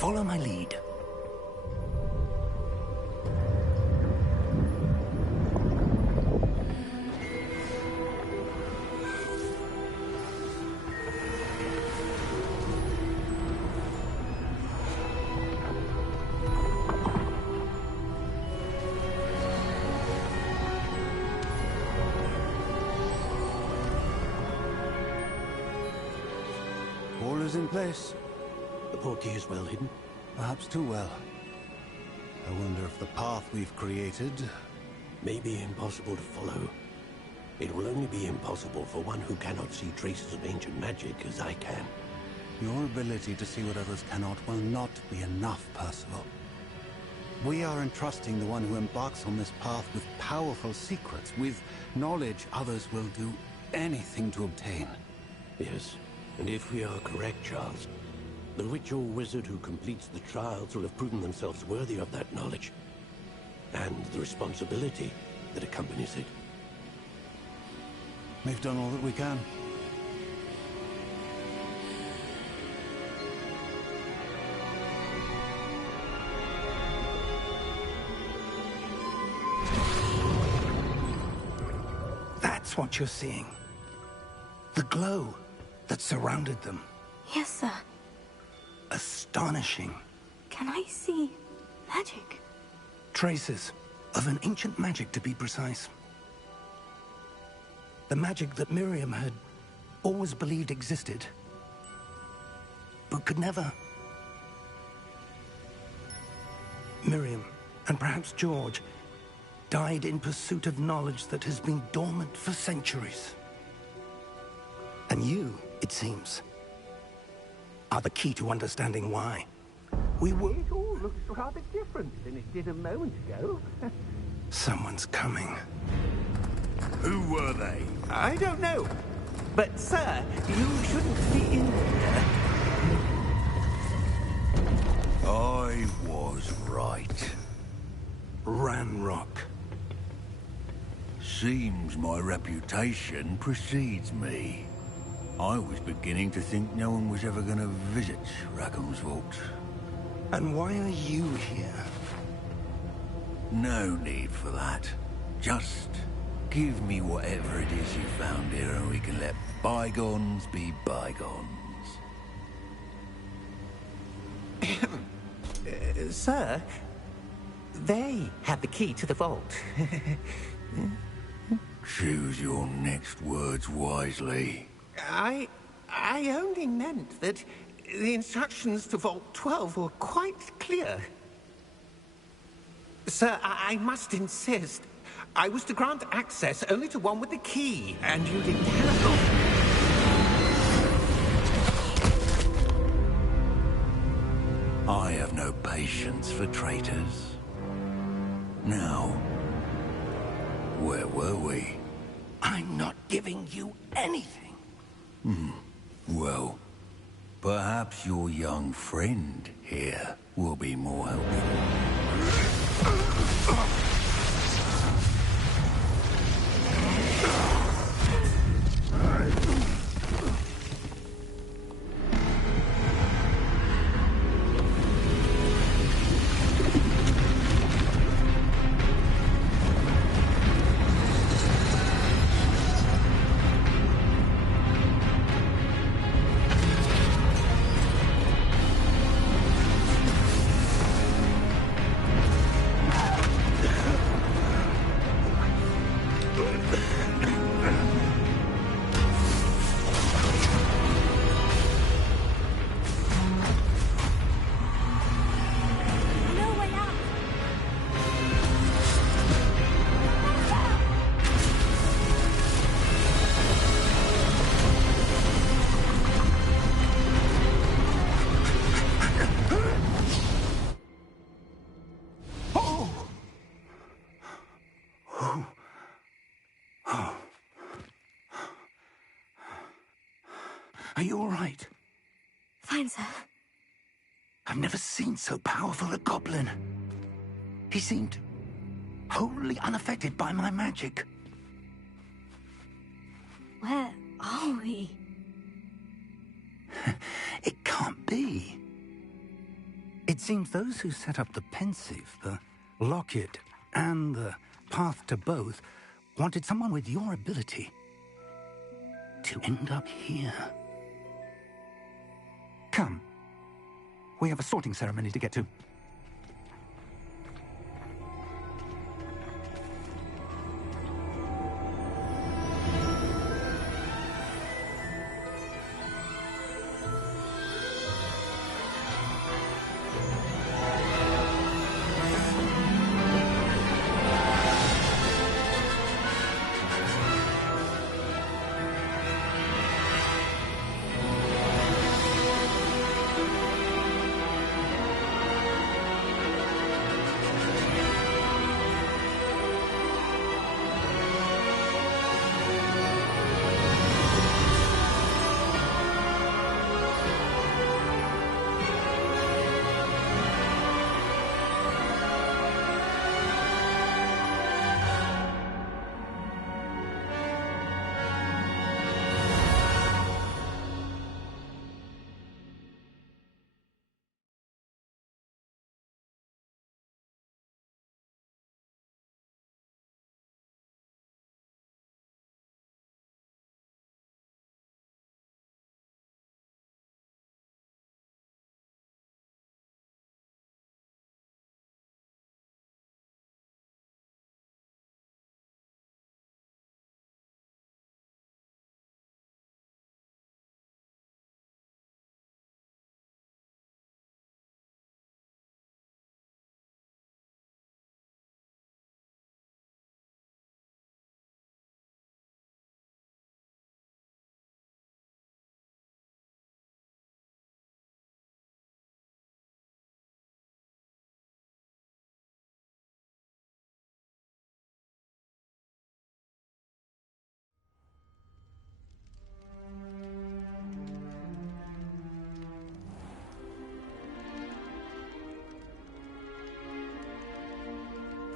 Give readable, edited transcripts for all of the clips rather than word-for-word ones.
Follow my lead. All is in place. The portkey is well hidden. Perhaps too well. I wonder if the path we've created... may be impossible to follow. It will only be impossible for one who cannot see traces of ancient magic as I can. Your ability to see what others cannot will not be enough, Percival. We are entrusting the one who embarks on this path with powerful secrets, with knowledge others will do anything to obtain. Yes, and if we are correct, Charles, the witch or wizard who completes the trials will have proven themselves worthy of that knowledge, and the responsibility that accompanies it. We've done all that we can. That's what you're seeing. The glow that surrounded them. Yes, sir. Astonishing. Can I see magic? Traces of an ancient magic, to be precise. The magic that Miriam had always believed existed, but could never. Miriam, and perhaps George, died in pursuit of knowledge that has been dormant for centuries. And you, it seems, are the key to understanding why. We will... It all looks rather different than it did a moment ago. Someone's coming. Who were they? I don't know. But, sir, you shouldn't be in here. I was right. Ranrock. Seems my reputation precedes me. I was beginning to think no one was ever going to visit Rackham's vault. And why are you here? No need for that. Just give me whatever it is you found here and we can let bygones be bygones. Sir, they have the key to the vault. Choose your next words wisely. I only meant that the instructions to Vault 12 were quite clear. Sir, I must insist. I was to grant access only to one with the key, and you didn't have... I have no patience for traitors. Now, where were we? I'm not giving you anything. Well, perhaps your young friend here will be more helpful. Are you all right? Fine, sir. I've never seen so powerful a goblin. He seemed wholly unaffected by my magic. Where are we? It can't be. It seems those who set up the pensive, the locket, and the path to both wanted someone with your ability to end up here. Come. We have a sorting ceremony to get to.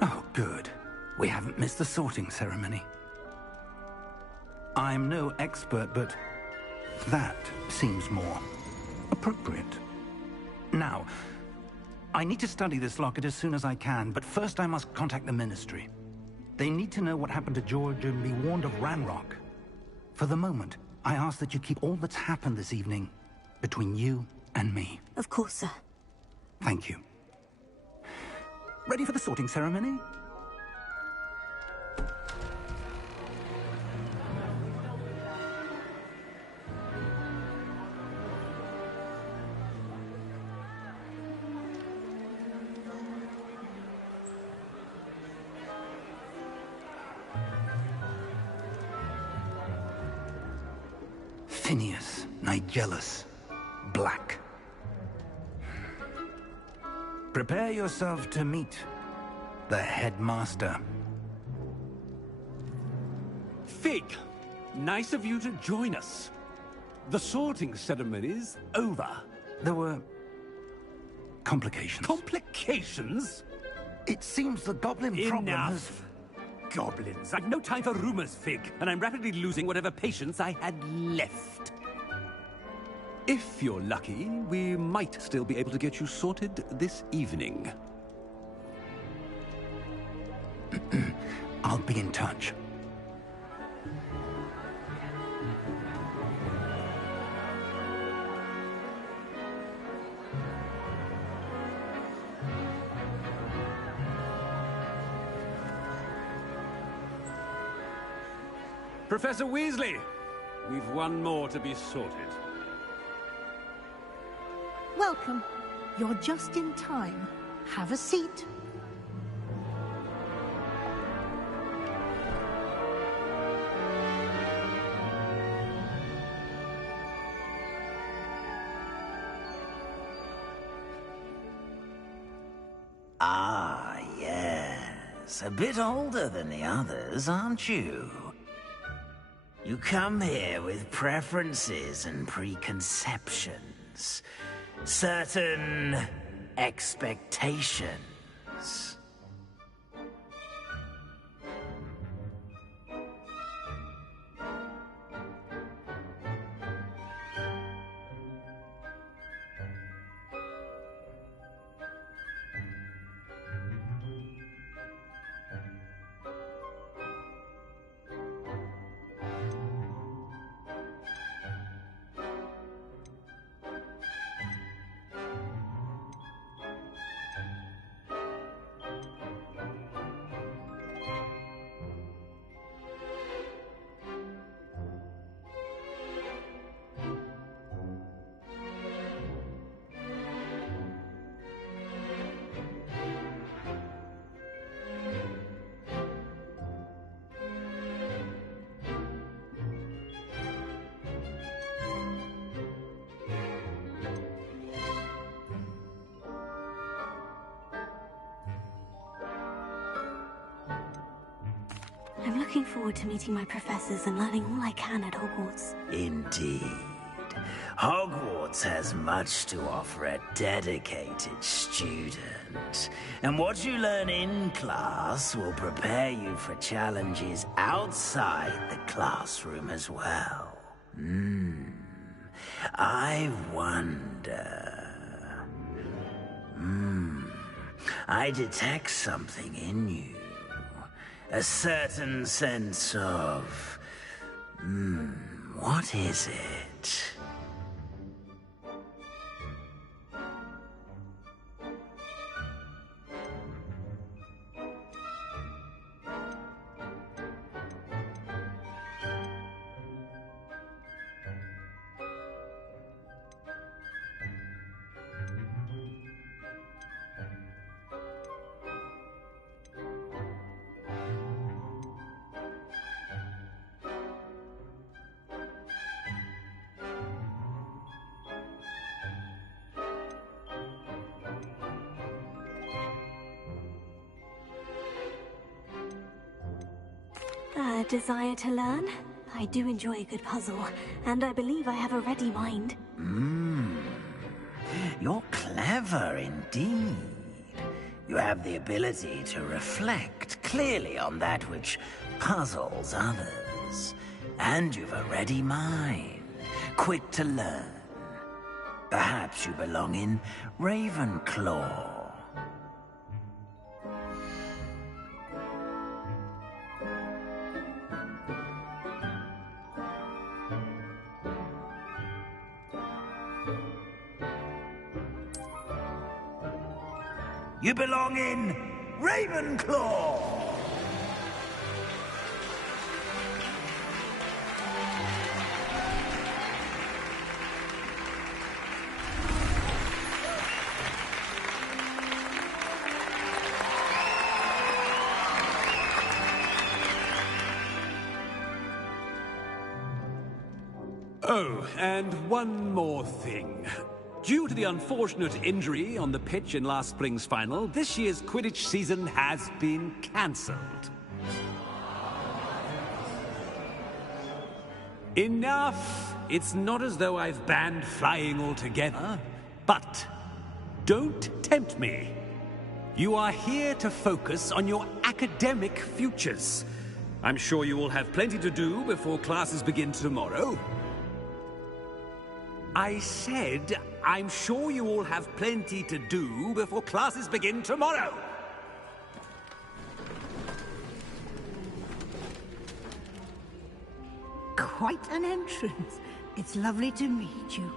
Oh, good. We haven't missed the sorting ceremony. I'm no expert, but that seems more appropriate. Now, I need to study this locket as soon as I can, but first I must contact the Ministry. They need to know what happened to George and be warned of Ranrock. For the moment, I ask that you keep all that's happened this evening between you and me. Of course, sir. Thank you. Ready for the sorting ceremony? Phineas, Nigellus, Black. Prepare yourself to meet the headmaster. Fig, nice of you to join us. The sorting ceremony's over. There were complications. Complications? It seems the goblin problem has... Enough! Goblins. I've no time for rumors, Fig, and I'm rapidly losing whatever patience I had left. If you're lucky, we might still be able to get you sorted this evening. I'll be in touch. Professor Weasley, we've one more to be sorted. Welcome. You're just in time. Have a seat. Ah, yes. A bit older than the others, aren't you? You come here with preferences and preconceptions. Certain expectations. looking forward to meeting my professors and learning all I can at Hogwarts. Indeed. Hogwarts has much to offer a dedicated student. And what you learn in class will prepare you for challenges outside the classroom as well. I wonder... I detect something in you. A certain sense of... what is it? A desire to learn? I do enjoy a good puzzle, and I believe I have a ready mind. You're clever indeed. You have the ability to reflect clearly on that which puzzles others. And you've a ready mind, quick to learn. Perhaps you belong in Ravenclaw. You belong in Ravenclaw! Oh, and one more thing. Due to the unfortunate injury on the pitch in last spring's final, this year's Quidditch season has been cancelled. Enough! It's not as though I've banned flying altogether. But don't tempt me. You are here to focus on your academic futures. I'm sure you will have plenty to do before classes begin tomorrow. I said, I'm sure you all have plenty to do before classes begin tomorrow. Quite an entrance. It's lovely to meet you.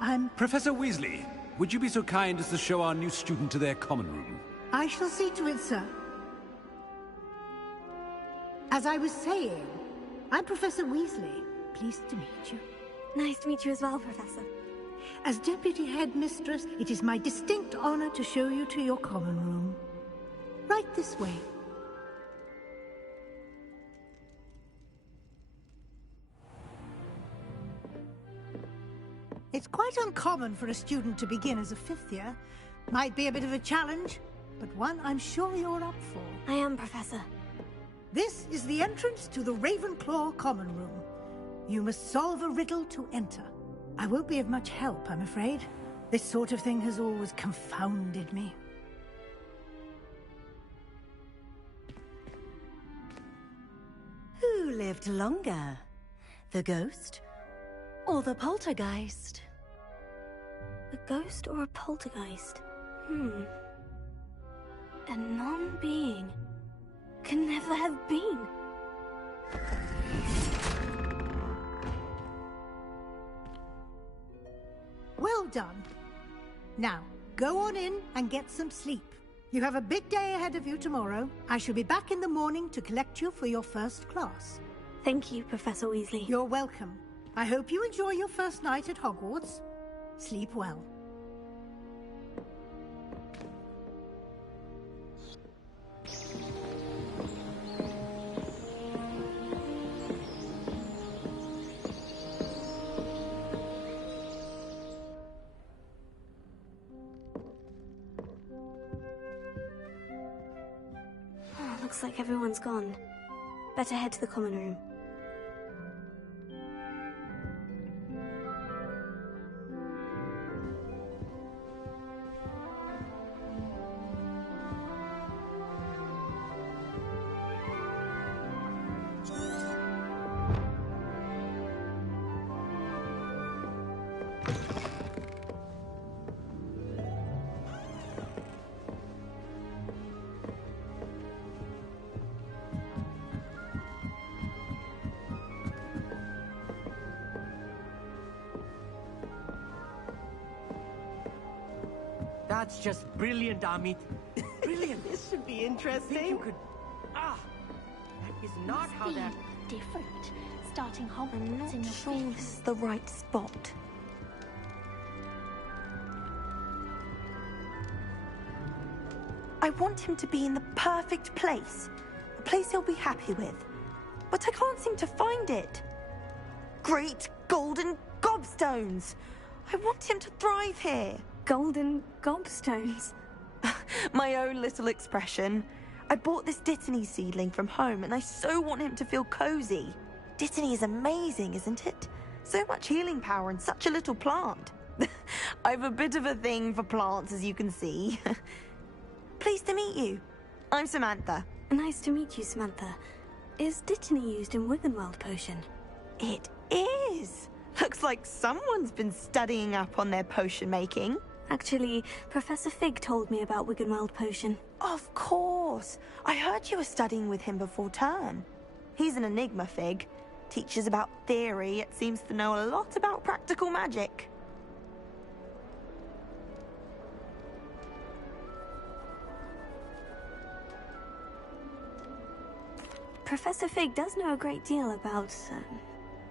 I'm... Professor Weasley, would you be so kind as to show our new student to their common room? I shall see to it, sir. As I was saying, I'm Professor Weasley. Pleased to meet you. Nice to meet you as well, Professor. As Deputy Headmistress, it is my distinct honor to show you to your common room. Right this way. It's quite uncommon for a student to begin as a fifth year. Might be a bit of a challenge, but one I'm sure you're up for. I am, Professor. This is the entrance to the Ravenclaw common room. You must solve a riddle to enter. I won't be of much help, I'm afraid. This sort of thing has always confounded me. Who lived longer? The ghost or the poltergeist? A ghost or a poltergeist? A non-being can never have been. Well done. Now, go on in and get some sleep. You have a big day ahead of you tomorrow. I shall be back in the morning to collect you for your first class. Thank you, Professor Weasley. You're welcome. I hope you enjoy your first night at Hogwarts. Sleep well. Looks like everyone's gone. Better head to the common room. That's just brilliant, Amit. Brilliant. This should be interesting. Think you could... Ah! That is not how that... different. Starting Hogwarts I'm not sure this is the right spot. I want him to be in the perfect place. A place he'll be happy with. But I can't seem to find it. Great golden gobstones! I want him to thrive here. Golden gobstones. My own little expression. I bought this Dittany seedling from home and I so want him to feel cozy. Dittany is amazing, isn't it? So much healing power in such a little plant. I've a bit of a thing for plants, as you can see. Pleased to meet you. I'm Samantha. Nice to meet you, Samantha. Is Dittany used in Wiggenweld potion? It is. Looks like someone's been studying up on their potion making. Actually, Professor Fig told me about Wiggenweld potion. Of course. I heard you were studying with him before term. He's an enigma, Fig. Teaches about theory, yet seems to know a lot about practical magic. Professor Fig does know a great deal about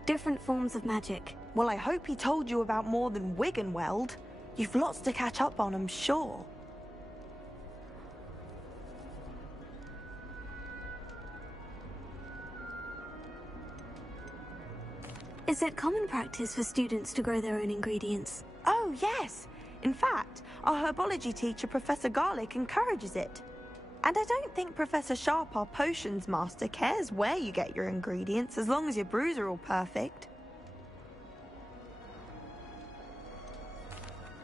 different forms of magic. Well, I hope he told you about more than Wiggenweld. You've lots to catch up on, I'm sure. Is it common practice for students to grow their own ingredients? Oh, yes. In fact, our herbology teacher, Professor Garlick, encourages it. And I don't think Professor Sharp, our potions master, cares where you get your ingredients, as long as your brews are all perfect.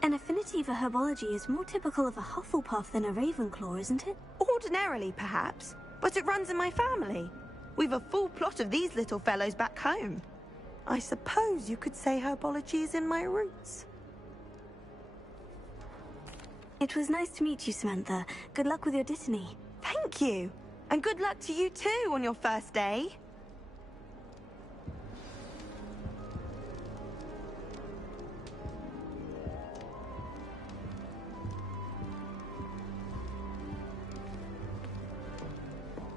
An affinity for herbology is more typical of a Hufflepuff than a Ravenclaw, isn't it? Ordinarily, perhaps, but it runs in my family. We've a full plot of these little fellows back home. I suppose you could say herbology is in my roots. It was nice to meet you, Samantha. Good luck with your Dittany. Thank you. And good luck to you too on your first day.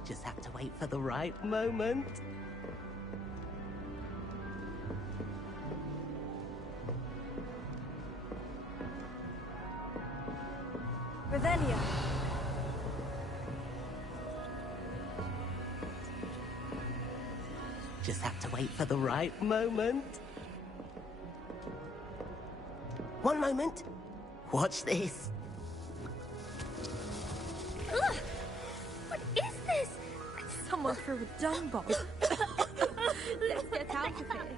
Just have to wait for the right moment. Revelio. Just have to wait for the right moment. One moment. Watch this. Ugh! What is this? Someone threw a dung bomb. Let's get out of here.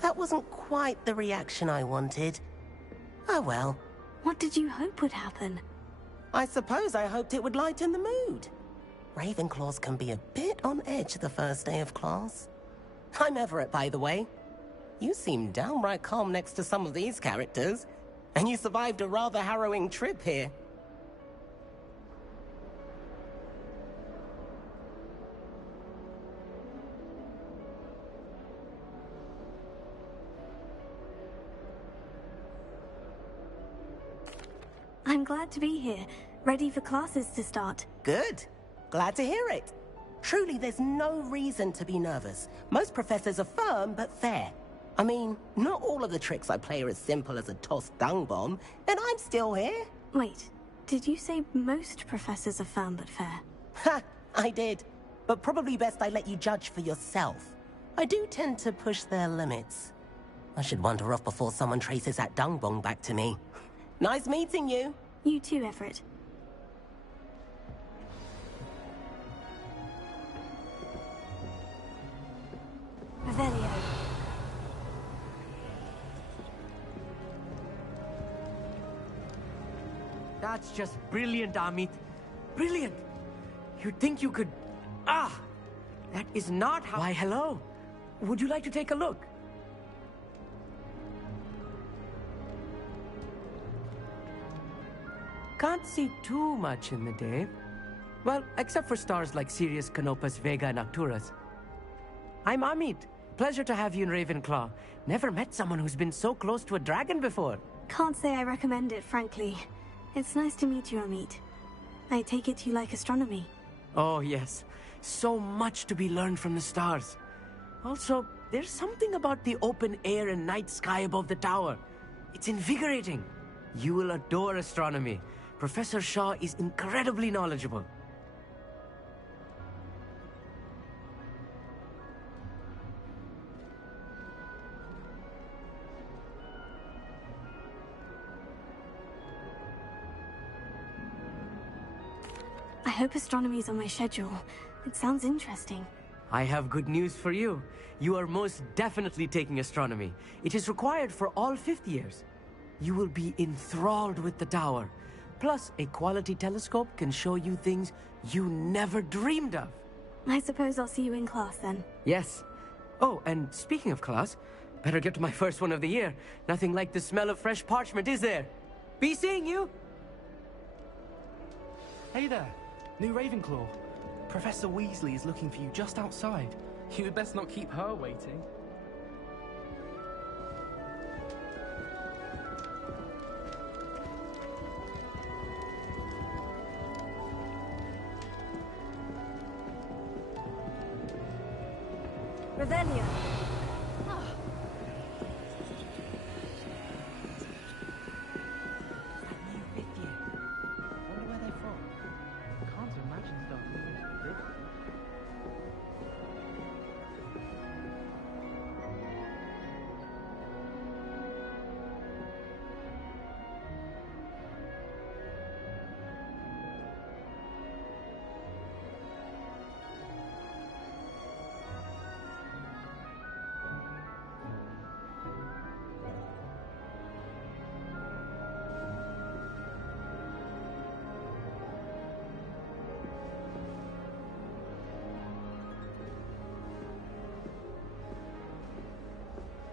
That wasn't quite the reaction I wanted. Oh well. What did you hope would happen? I suppose I hoped it would lighten the mood. Ravenclaws can be a bit on edge the first day of class. I'm Everett, by the way. You seem downright calm next to some of these characters, and you survived a rather harrowing trip here. I'm glad to be here, ready for classes to start. Good. Glad to hear it. Truly, there's no reason to be nervous. Most professors are firm but fair. I mean, not all of the tricks I play are as simple as a tossed dung bomb, and I'm still here. Wait, did you say most professors are firm but fair? Ha! I did. But probably best I let you judge for yourself. I do tend to push their limits. I should wander off before someone traces that dung bomb back to me. Nice meeting you. You too, Everett. That's just brilliant, Amit. Brilliant! You'd think you could... Ah! That is not how... Why, hello. Would you like to take a look? Can't see too much in the day. Well, except for stars like Sirius, Canopus, Vega, and Arcturus. I'm Amit. Pleasure to have you in Ravenclaw. Never met someone who's been so close to a dragon before. Can't say I recommend it, frankly. It's nice to meet you, Amit. I take it you like astronomy. Oh, yes. So much to be learned from the stars. Also, there's something about the open air and night sky above the tower. It's invigorating. You will adore astronomy. Professor Shaw is incredibly knowledgeable. I hope astronomy's on my schedule. It sounds interesting. I have good news for you. You are most definitely taking astronomy. It is required for all fifth years. You will be enthralled with the tower. Plus, a quality telescope can show you things you never dreamed of. I suppose I'll see you in class then. Yes. Oh, and speaking of class, better get to my first one of the year. Nothing like the smell of fresh parchment, is there? Be seeing you! Hey there, new Ravenclaw. Professor Weasley is looking for you just outside. You had best not keep her waiting. Revelio.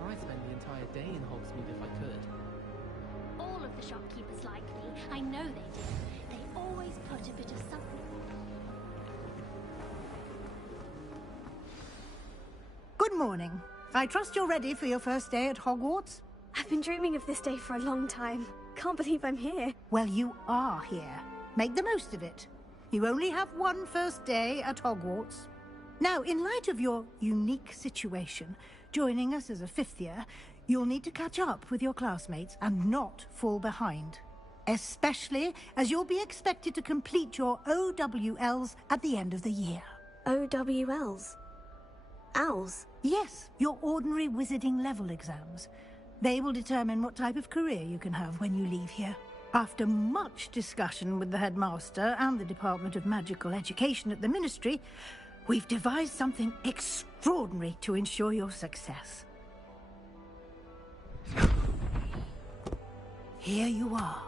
I'd spend the entire day in Hogsmeade if I could. All of the shopkeepers like me. I know they do. They always put a bit of something. Good morning. I trust you're ready for your first day at Hogwarts? I've been dreaming of this day for a long time. Can't believe I'm here. Well, you are here. Make the most of it. You only have one first day at Hogwarts. Now, in light of your unique situation, joining us as a fifth year, you'll need to catch up with your classmates and not fall behind. Especially as you'll be expected to complete your OWLs at the end of the year. OWLs? Owls? Yes, your ordinary wizarding level exams. They will determine what type of career you can have when you leave here. After much discussion with the headmaster and the Department of Magical Education at the Ministry, we've devised something extraordinary to ensure your success. Here you are.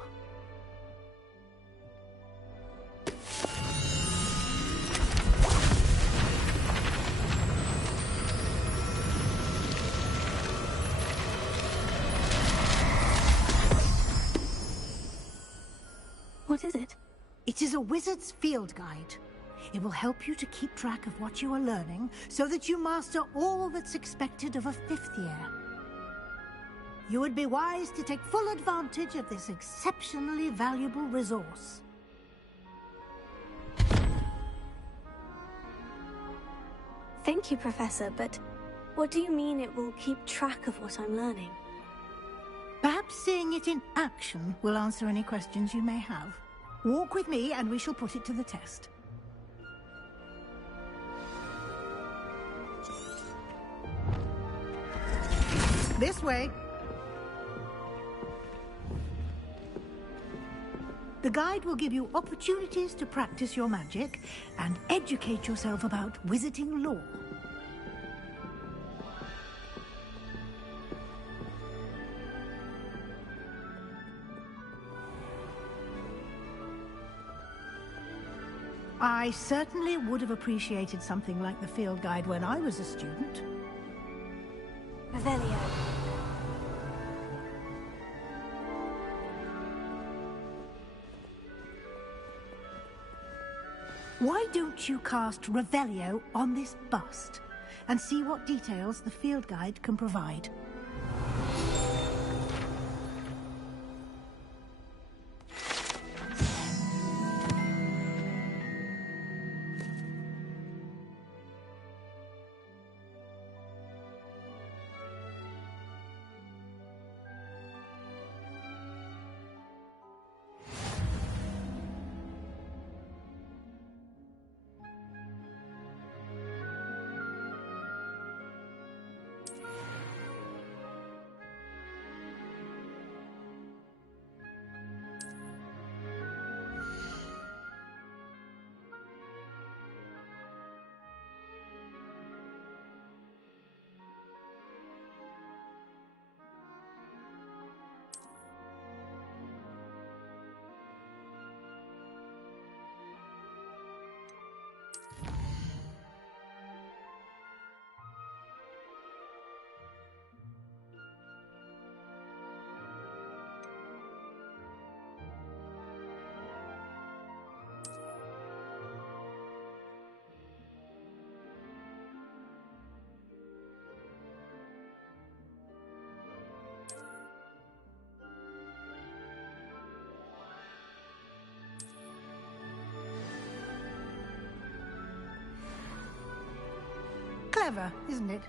What is it? It is a wizard's field guide. It will help you to keep track of what you are learning so that you master all that's expected of a fifth year. You would be wise to take full advantage of this exceptionally valuable resource. Thank you, Professor, but what do you mean it will keep track of what I'm learning? Perhaps seeing it in action will answer any questions you may have. Walk with me and we shall put it to the test. This way. The guide will give you opportunities to practice your magic and educate yourself about wizarding lore. I certainly would have appreciated something like the field guide when I was a student. Revelio. Why don't you cast Revelio on this bust and see what details the field guide can provide? Clever, isn't it?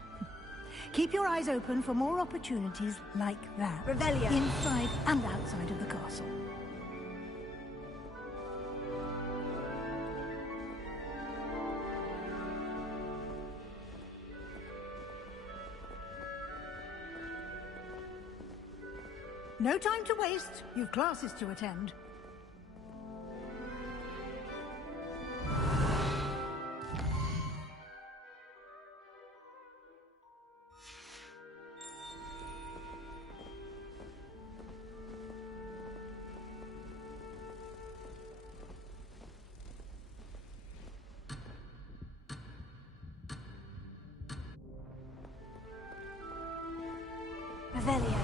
Keep your eyes open for more opportunities like that. Revelio. Inside and outside of the castle. No time to waste. You've classes to attend. Revelio.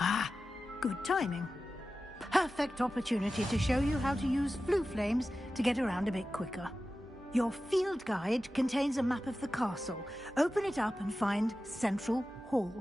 Ah, good timing. Perfect opportunity to show you how to use flue flames to get around a bit quicker. Your field guide contains a map of the castle. Open it up and find Central Hall.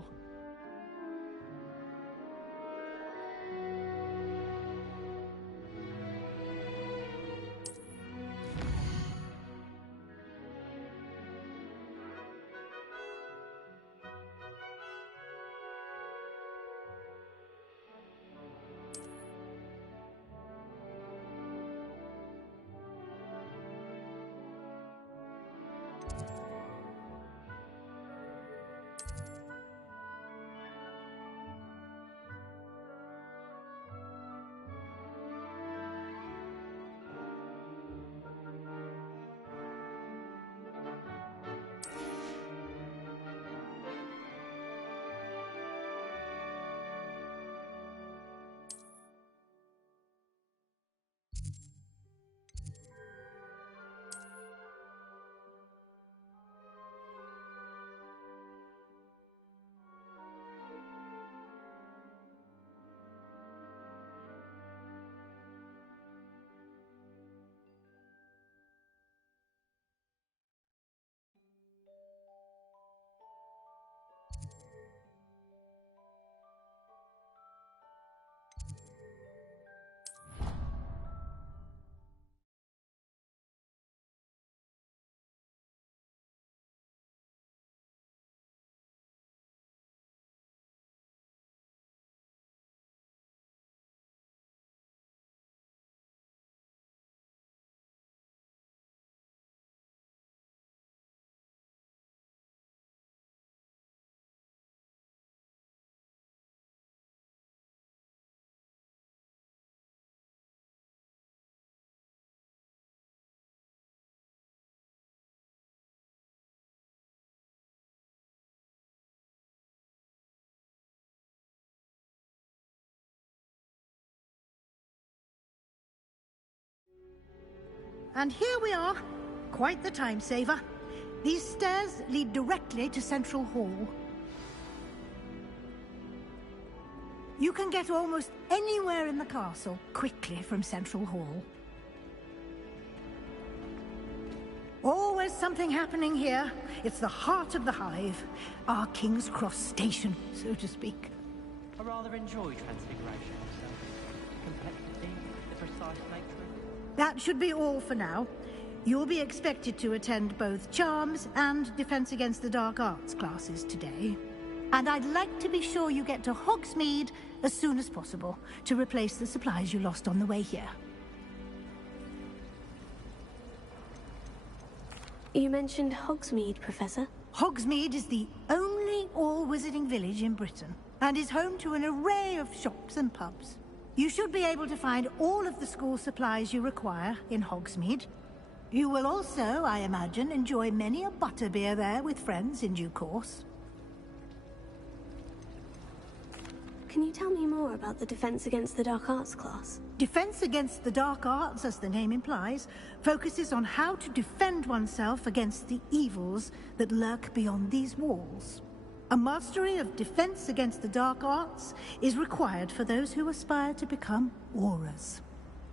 and here we are. Quite the time saver. These stairs lead directly to Central Hall. You can get almost anywhere in the castle quickly from Central Hall. Always something happening here. It's the heart of the Hive. Our King's Cross station, so to speak. I rather enjoy Transfiguration myself. Complexity, the precise nature of it. That should be all for now. You'll be expected to attend both Charms and Defense Against the Dark Arts classes today. And I'd like to be sure you get to Hogsmeade as soon as possible to replace the supplies you lost on the way here. You mentioned Hogsmeade, Professor. Hogsmeade is the only all-wizarding village in Britain and is home to an array of shops and pubs. You should be able to find all of the school supplies you require in Hogsmeade. You will also, I imagine, enjoy many a butterbeer there with friends in due course. Can you tell me more about the Defense Against the Dark Arts class? Defense Against the Dark Arts, as the name implies, focuses on how to defend oneself against the evils that lurk beyond these walls. A mastery of Defense Against the Dark Arts is required for those who aspire to become Aurors.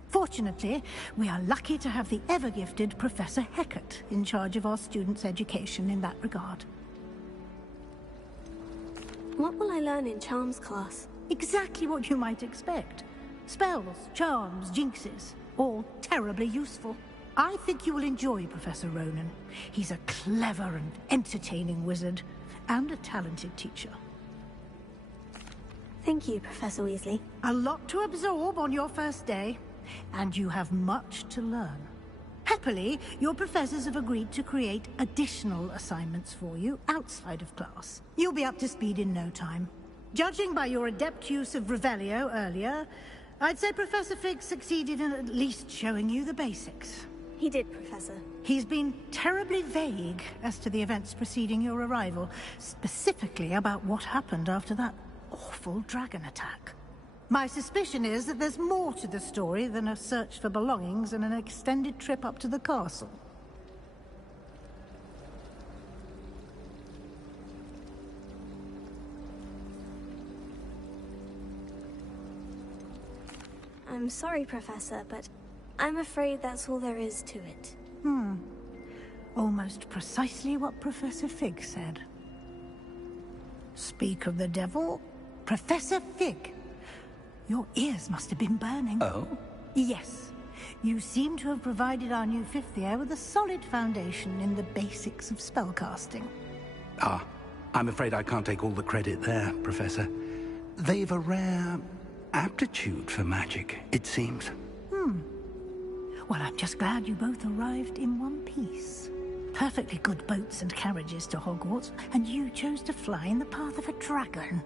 Fortunately, we are lucky to have the ever-gifted Professor Hecat in charge of our students' education in that regard. What will I learn in Charms class? Exactly what you might expect. Spells, charms, jinxes, all terribly useful. I think you will enjoy Professor Ronan. He's a clever and entertaining wizard, and a talented teacher. Thank you, Professor Weasley. A lot to absorb on your first day, and you have much to learn. Happily, your professors have agreed to create additional assignments for you outside of class. You'll be up to speed in no time. Judging by your adept use of Revelio earlier, I'd say Professor Fig succeeded in at least showing you the basics. He did, Professor. He's been terribly vague as to the events preceding your arrival, specifically about what happened after that awful dragon attack. My suspicion is that there's more to the story than a search for belongings and an extended trip up to the castle. I'm sorry, Professor, but I'm afraid that's all there is to it. Almost precisely what Professor Fig said. Speak of the devil, Professor Fig. Your ears must have been burning. Oh? Yes. You seem to have provided our new fifth year with a solid foundation in the basics of spellcasting. Ah, I'm afraid I can't take all the credit there, Professor. They've a rare aptitude for magic, it seems. Well, I'm just glad you both arrived in one piece. Perfectly good boats and carriages to Hogwarts, and you chose to fly in the path of a dragon.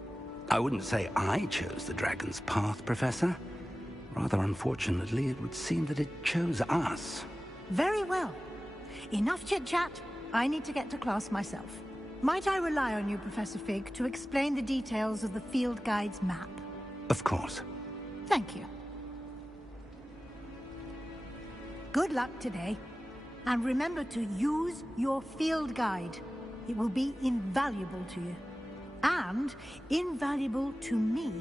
I wouldn't say I chose the dragon's path, Professor. Rather unfortunately, it would seem that it chose us. Very well. Enough chit-chat. I need to get to class myself. Might I rely on you, Professor Fig, to explain the details of the field guide's map? Of course. Thank you. Good luck today. And remember to use your field guide. It will be invaluable to you. And invaluable to me,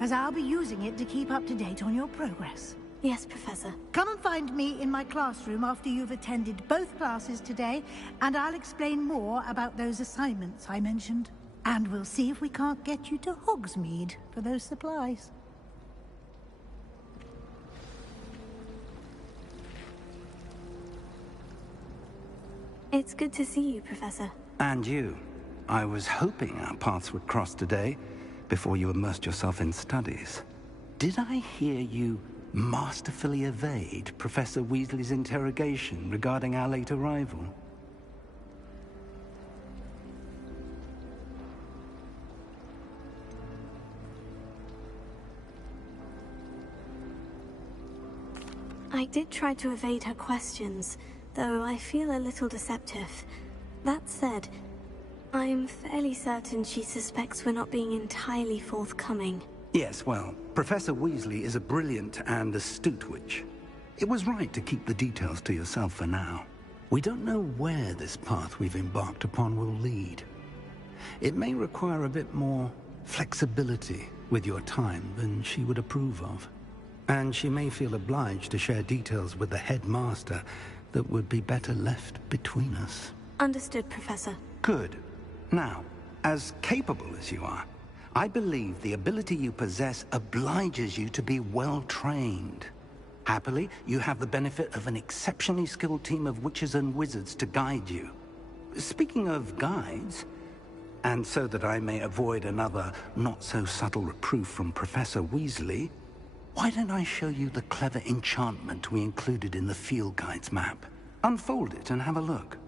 as I'll be using it to keep up to date on your progress. Yes, Professor. Come and find me in my classroom after you've attended both classes today, and I'll explain more about those assignments I mentioned. And we'll see if we can't get you to Hogsmeade for those supplies. It's good to see you, Professor. And you. I was hoping our paths would cross today, before you immersed yourself in studies. Did I hear you masterfully evade Professor Weasley's interrogation regarding our late arrival? I did try to evade her questions, though I feel a little deceptive. That said, I'm fairly certain she suspects we're not being entirely forthcoming. Yes, well, Professor Weasley is a brilliant and astute witch. It was right to keep the details to yourself for now. We don't know where this path we've embarked upon will lead. It may require a bit more flexibility with your time than she would approve of. And she may feel obliged to share details with the headmaster that would be better left between us. Understood, Professor. Good. Now, as capable as you are, I believe the ability you possess obliges you to be well trained. Happily, you have the benefit of an exceptionally skilled team of witches and wizards to guide you. Speaking of guides, and so that I may avoid another not-so-subtle reproof from Professor Weasley, why don't I show you the clever enchantment we included in the field guide's map? Unfold it and have a look.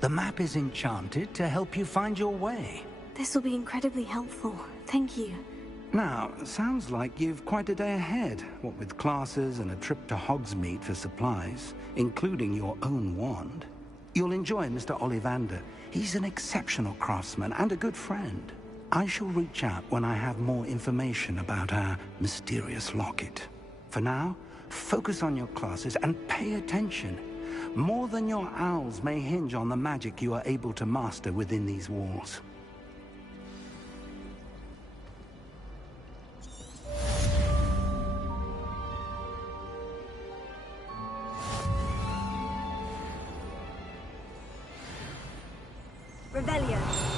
The map is enchanted to help you find your way. This will be incredibly helpful. Thank you. Now, sounds like you've quite a day ahead, what with classes and a trip to Hogsmeade for supplies, including your own wand. You'll enjoy Mr. Ollivander. He's an exceptional craftsman and a good friend. I shall reach out when I have more information about our mysterious locket. For now, focus on your classes and pay attention. More than your owls may hinge on the magic you are able to master within these walls. Revelio.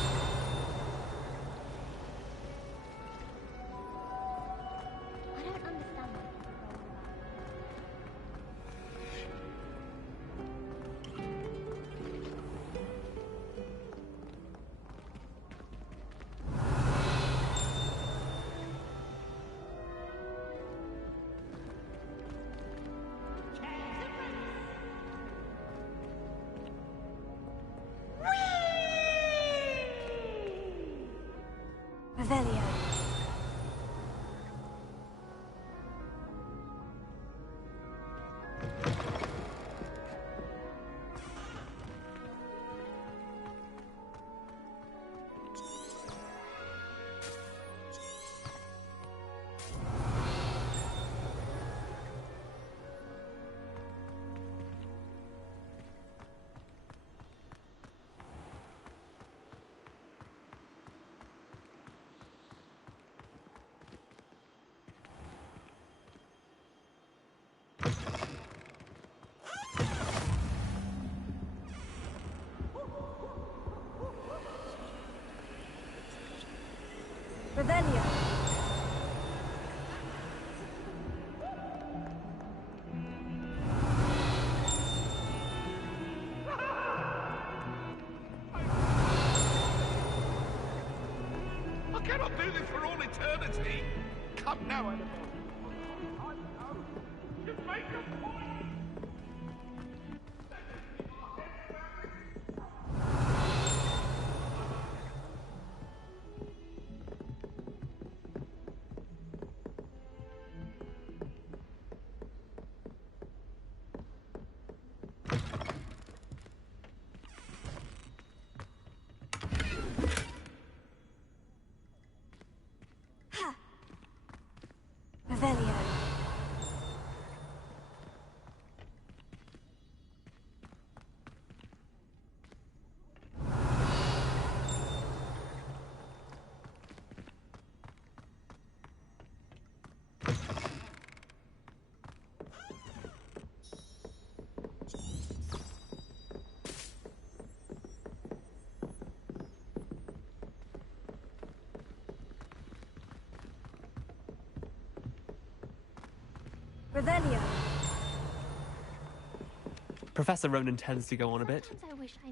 Revelio. Revelio. I cannot do this for all eternity. Come now, Annabelle. You make a point. Revelio. Revelio. Professor Ronan tends to go on a bit.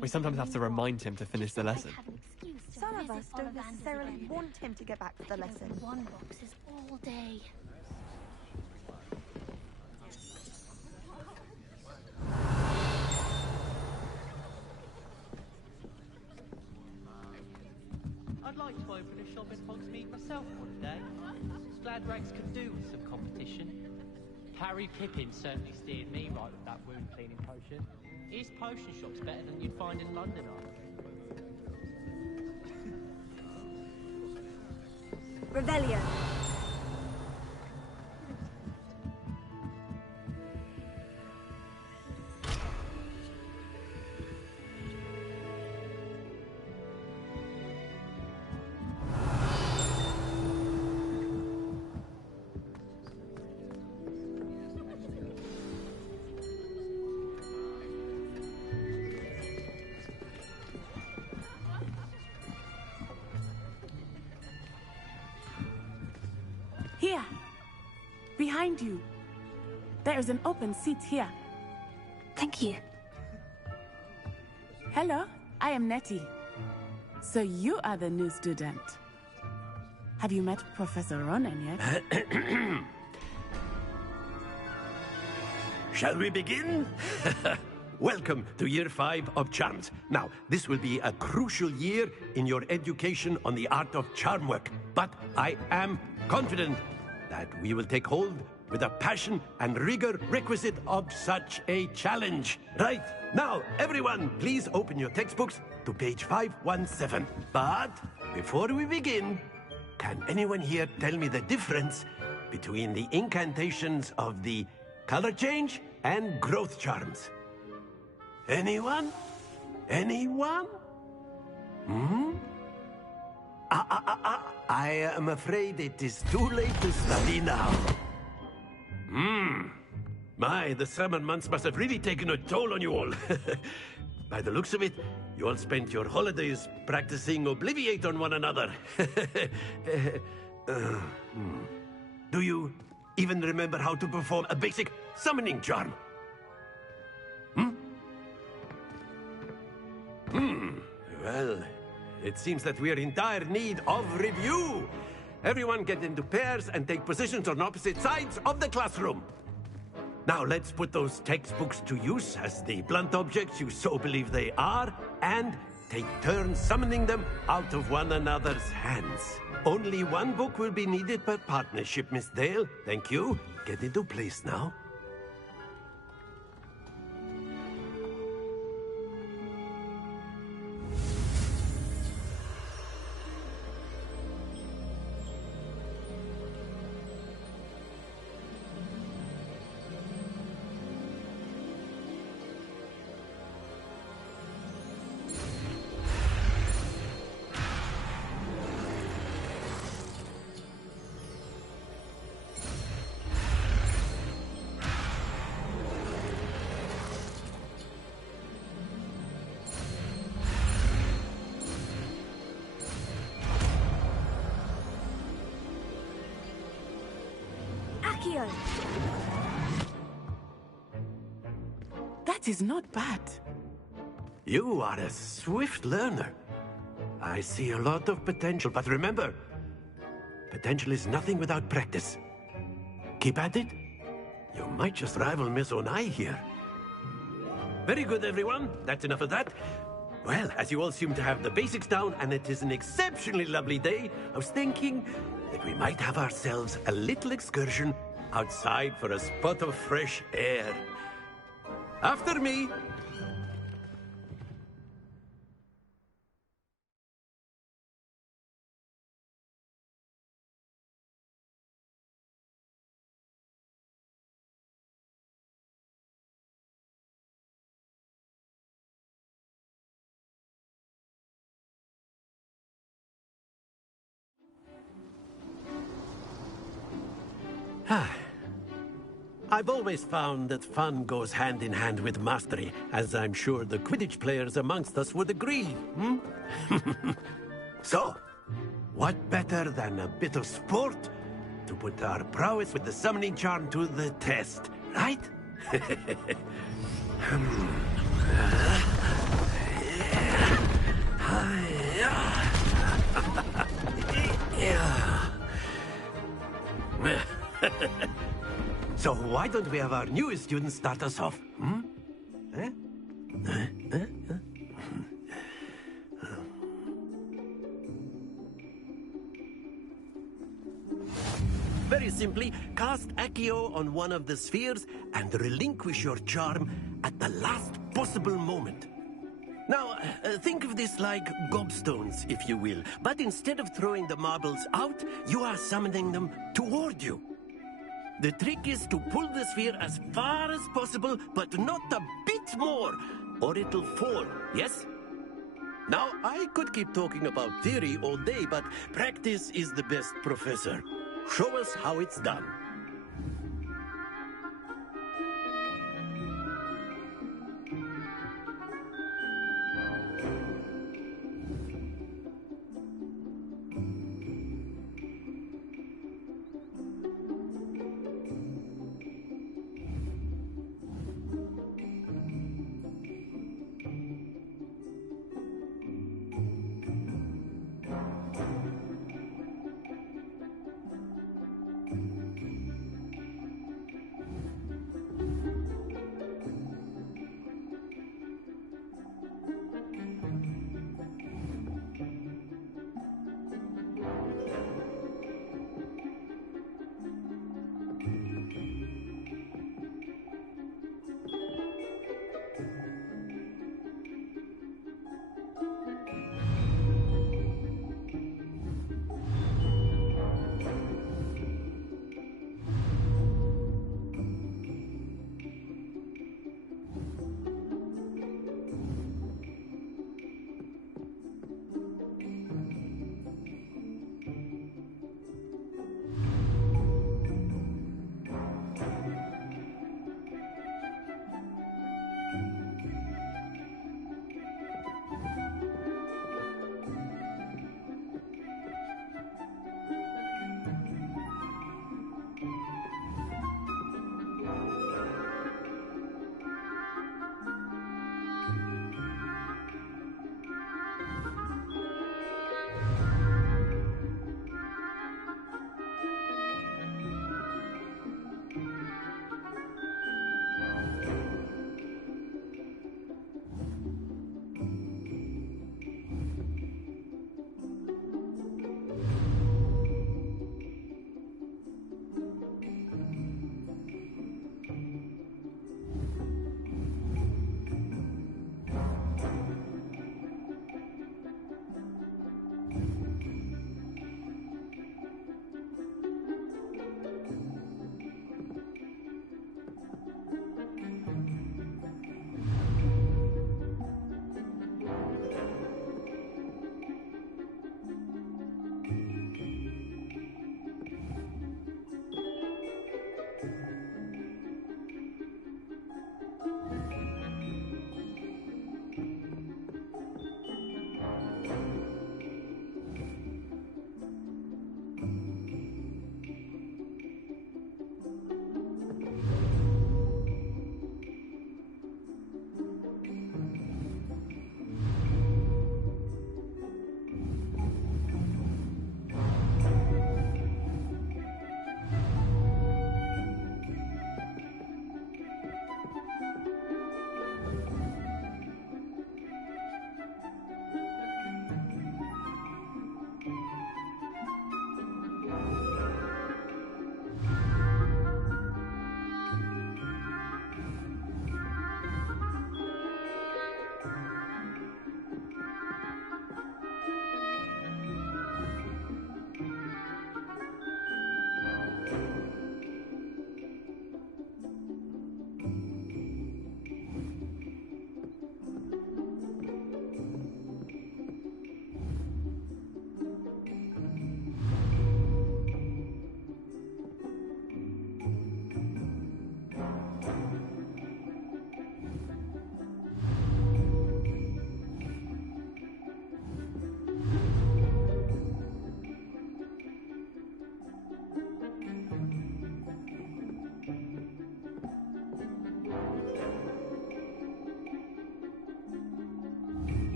We sometimes have to remind him to finish the lesson. Some of us don't necessarily want him to get back to the lesson. One box is all day. I'd like to open a shop in Hogsmeade myself one day. Glad Rags could do with some competition. Harry Pippin certainly steered me right with that wound cleaning potion. His potion shop's better than you'd find in London, Revelio. Here. Behind you. There is an open seat here. Thank you. Hello, I am Nettie. So you are the new student. Have you met Professor Ronan yet? Shall we begin? Welcome to Year 5 of Charms. Now, this will be a crucial year in your education on the art of charm work. But I am confident that we will take hold with the passion and rigor requisite of such a challenge. Right, now, everyone, please open your textbooks to page 517. But before we begin, can anyone here tell me the difference between the incantations of the color change and growth charms? Anyone? Anyone? I am afraid it is too late to study now. My, the summer months must have really taken a toll on you all. By the looks of it, you all spent your holidays practicing Obliviate on one another. Do you even remember how to perform a basic summoning charm? Well, it seems that we are in dire need of review. Everyone get into pairs and take positions on opposite sides of the classroom. Now let's put those textbooks to use as the blunt objects you so believe they are, and take turns summoning them out of one another's hands. Only one book will be needed per partnership, Miss Dale. Thank you. Get into place now. That is not bad. You are a swift learner. I see a lot of potential, but remember, potential is nothing without practice. Keep at it. You might just rival Miss Onai here. Very good, everyone. That's enough of that. Well, as you all seem to have the basics down, and it is an exceptionally lovely day, I was thinking that we might have ourselves a little excursion outside for a spot of fresh air. After me. I've always found that fun goes hand in hand with mastery, as I'm sure the Quidditch players amongst us would agree. So, what better than a bit of sport to put our prowess with the summoning charm to the test, right? So why don't we have our newest student start us off? Eh? Very simply, cast Accio on one of the spheres and relinquish your charm at the last possible moment. Now, think of this like gobstones, if you will. But instead of throwing the marbles out, you are summoning them toward you. The trick is to pull the sphere as far as possible, but not a bit more, or it'll fall, yes? Now, I could keep talking about theory all day, but practice is the best professor. Show us how it's done.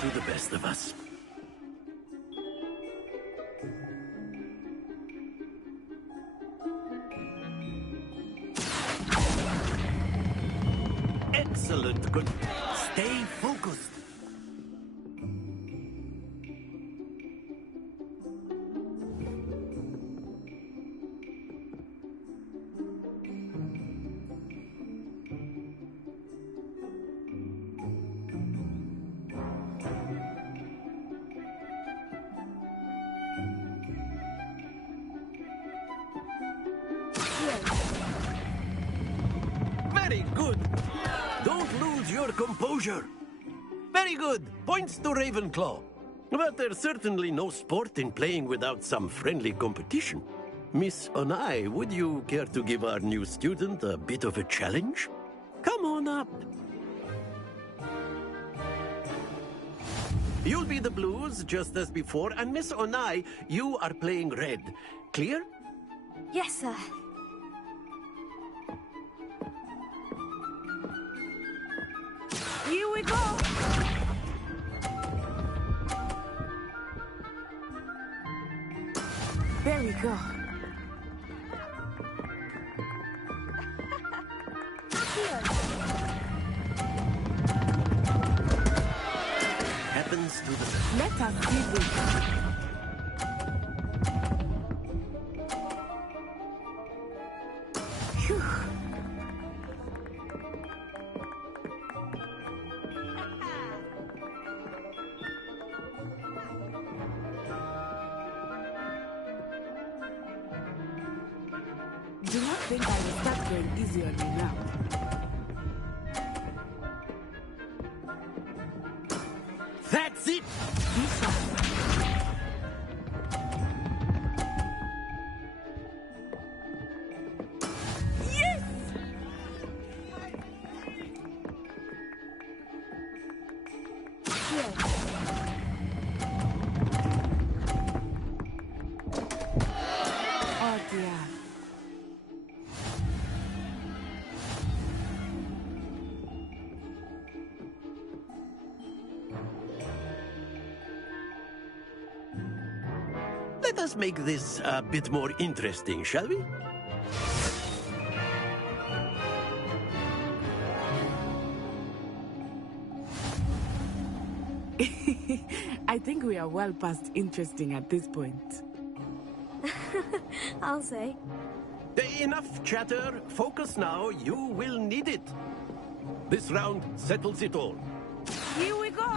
to the best of us. Excellent. Good. Stay focused. Very good. Don't lose your composure. Very good. Points to Ravenclaw. But there's certainly no sport in playing without some friendly competition. Miss Onai, would you care to give our new student a bit of a challenge? Come on up. You'll be the blues, just as before, and Miss Onai, you are playing red. Clear? Yes, sir. Here we go! There we go. Happens to the... Let us do this. Phew. Do not think I will start going easy on you now. That's it! Yes! Oh dear. Let us make this a bit more interesting, shall we? I think we are well past interesting at this point. I'll say. Enough chatter. Focus now. You will need it. This round settles it all. Here we go!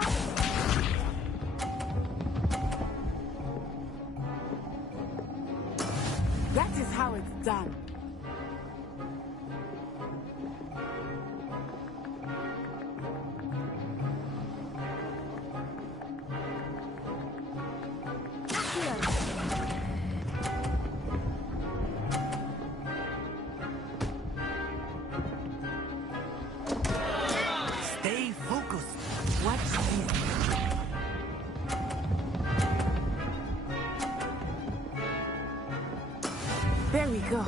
That is how it's done. Stay focused. Watch this. There we go.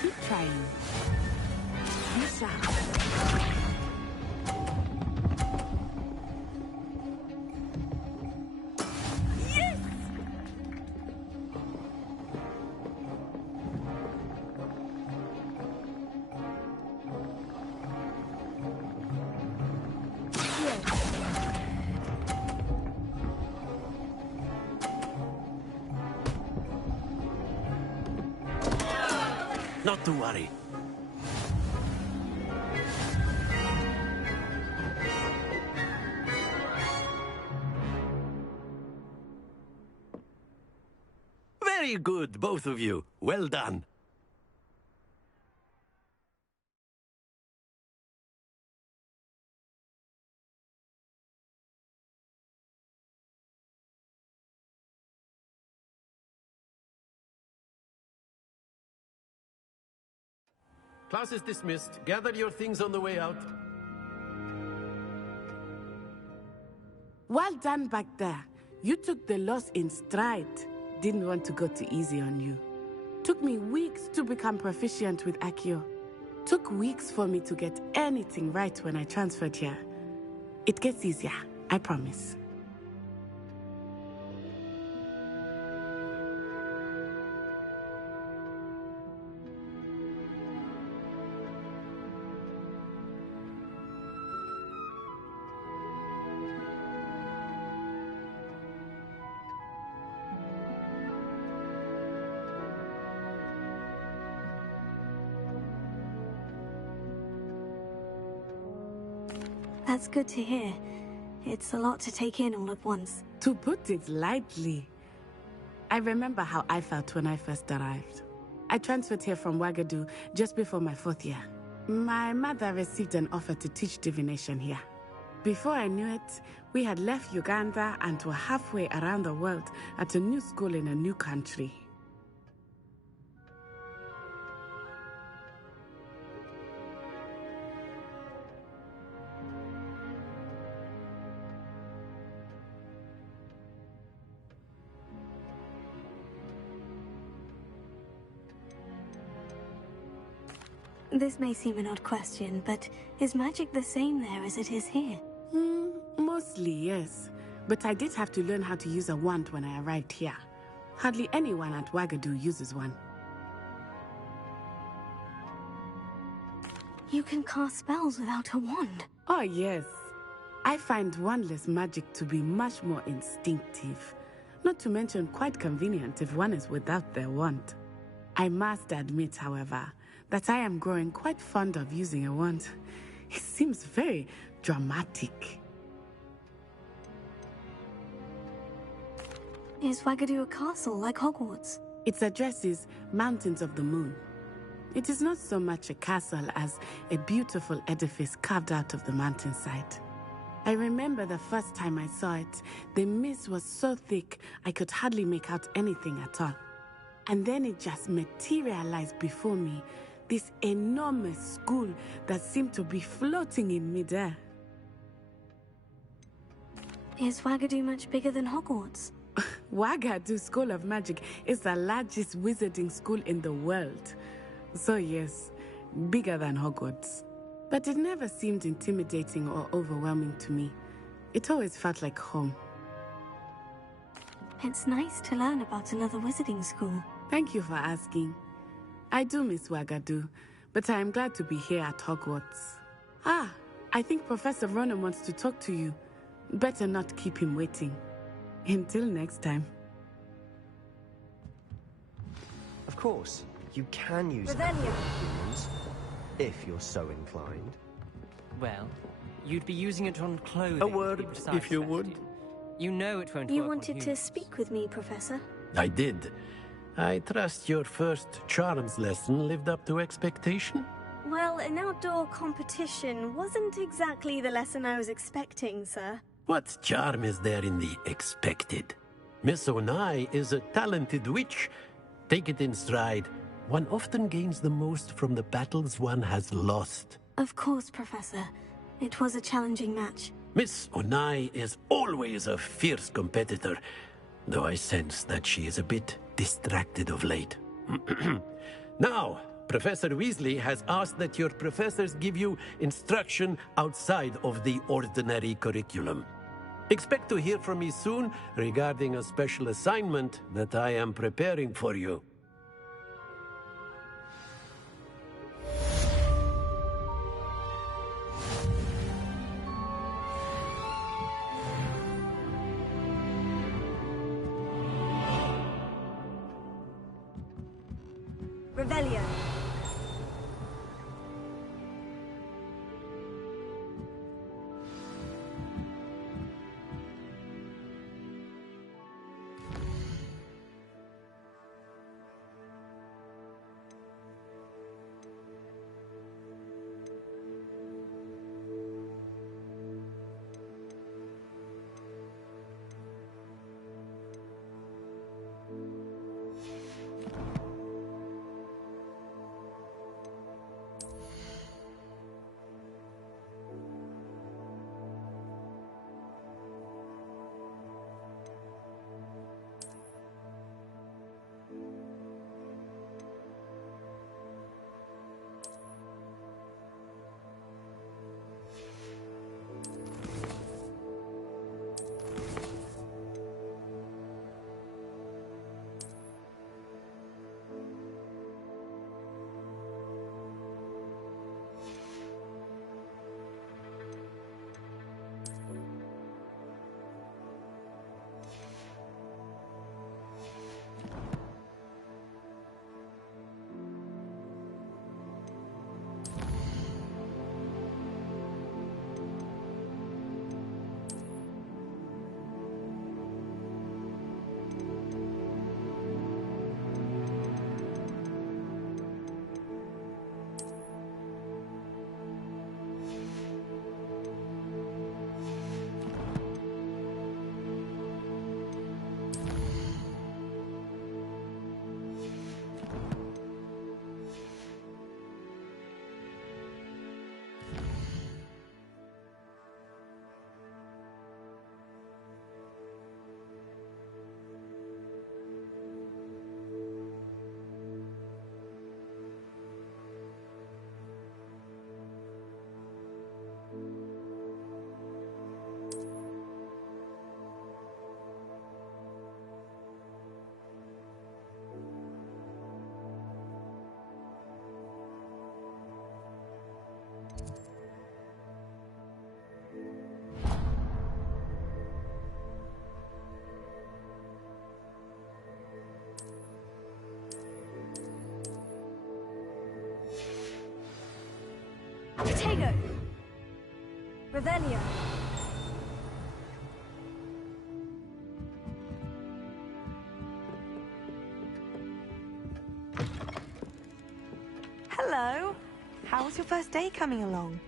Keep trying. Be sharp. Yes! Not to worry. Very good, both of you. Well done. Class is dismissed. Gather your things on the way out. Well done back there. You took the loss in stride. Didn't want to go too easy on you. Took me weeks to become proficient with Accio. Took weeks for me to get anything right when I transferred here. It gets easier, I promise. That's good to hear. It's a lot to take in all at once. To put it lightly, I remember how I felt when I first arrived. I transferred here from Ouagadougou just before my 4th year. My mother received an offer to teach divination here. Before I knew it, we had left Uganda and were halfway around the world at a new school in a new country. This may seem an odd question, but is magic the same there as it is here? Mostly, yes. But I did have to learn how to use a wand when I arrived here. Hardly anyone at Ouagadougou uses one. You can cast spells without a wand? Oh, yes. I find wandless magic to be much more instinctive. Not to mention quite convenient if one is without their wand. I must admit, however, that I am growing quite fond of using a wand. It seems very dramatic. Is Ouagadougou a castle like Hogwarts? Its address is Mountains of the Moon. It is not so much a castle as a beautiful edifice carved out of the mountainside. I remember the first time I saw it, the mist was so thick I could hardly make out anything at all. And then it just materialized before me, this enormous school that seemed to be floating in midair. Is Ouagadougou much bigger than Hogwarts? Ouagadougou School of Magic is the largest wizarding school in the world. So yes, bigger than Hogwarts. But it never seemed intimidating or overwhelming to me. It always felt like home. It's nice to learn about another wizarding school. Thank you for asking. I do miss Ouagadougou, but I am glad to be here at Hogwarts. Ah, I think Professor Ronan wants to talk to you. Better not keep him waiting. Until next time. Of course, you can use humans, if you're so inclined. Well, you'd be using it on clothing. A word, if you would. You know it won't You work on wanted to humans. speak with me, Professor? I did. I trust your first charms lesson lived up to expectation? Well, an outdoor competition wasn't exactly the lesson I was expecting, sir. What charm is there in the expected? Miss Onai is a talented witch. Take it in stride. One often gains the most from the battles one has lost. Of course, Professor. It was a challenging match. Miss Onai is always a fierce competitor, though I sense that she is a bit distracted of late. Now, Professor Weasley has asked that your professors give you instruction outside of the ordinary curriculum. Expect to hear from me soon regarding a special assignment that I am preparing for you. Revelio. Fuego! Revelio! Hello. How's your first day coming along?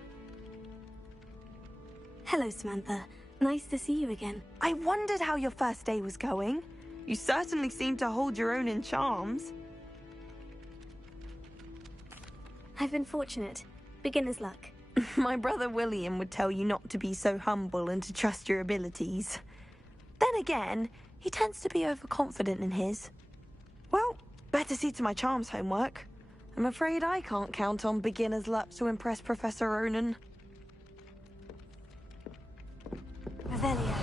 Hello, Samantha. Nice to see you again. I wondered how your first day was going. You certainly seem to hold your own in charms. I've been fortunate. Beginner's luck. My brother William would tell you not to be so humble and to trust your abilities. Then again, he tends to be overconfident in his. Well, better see to my charms homework. I'm afraid I can't count on beginner's luck to impress Professor Ronan. Revelio.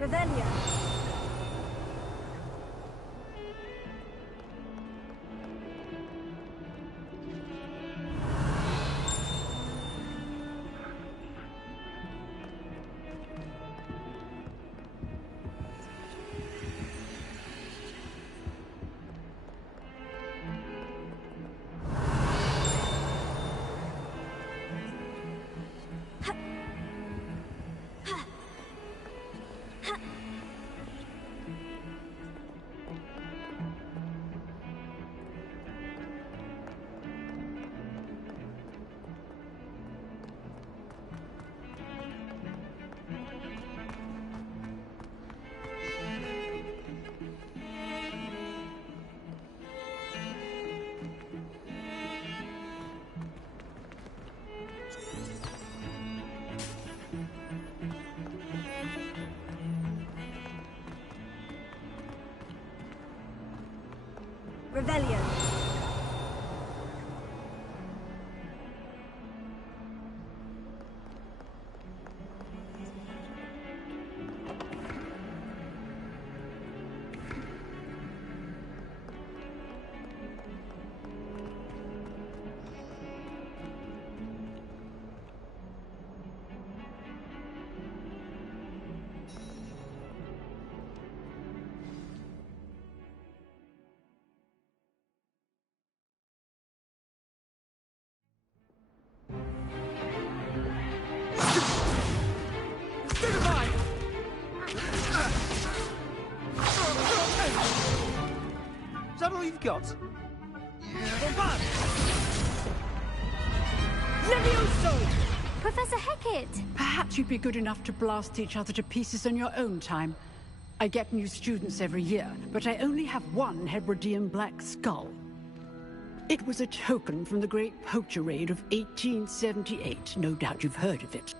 Revelio! Revelio! Is that all you've got? Levioso! Professor Hecat! Perhaps you'd be good enough to blast each other to pieces on your own time. I get new students every year, but I only have one Hebridean black skull. It was a token from the Great Poacher Raid of 1878. No doubt you've heard of it.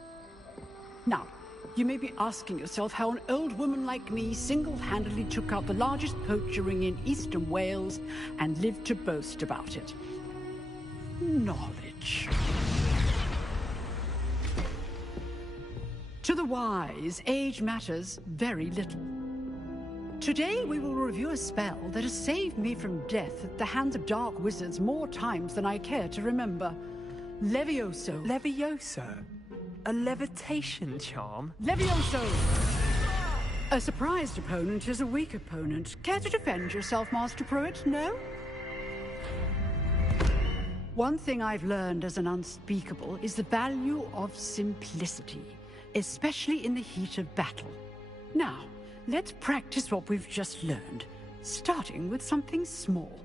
Now, you may be asking yourself how an old woman like me single-handedly took out the largest poacher ring in eastern Wales and lived to boast about it. Knowledge. To the wise, age matters very little. Today we will review a spell that has saved me from death at the hands of dark wizards more times than I care to remember. Levioso. Levioso? A levitation charm? Levioso! A surprised opponent is a weak opponent. Care to defend yourself, Master Pruitt? No? One thing I've learned as an unspeakable is the value of simplicity, especially in the heat of battle. Now, let's practice what we've just learned, starting with something small.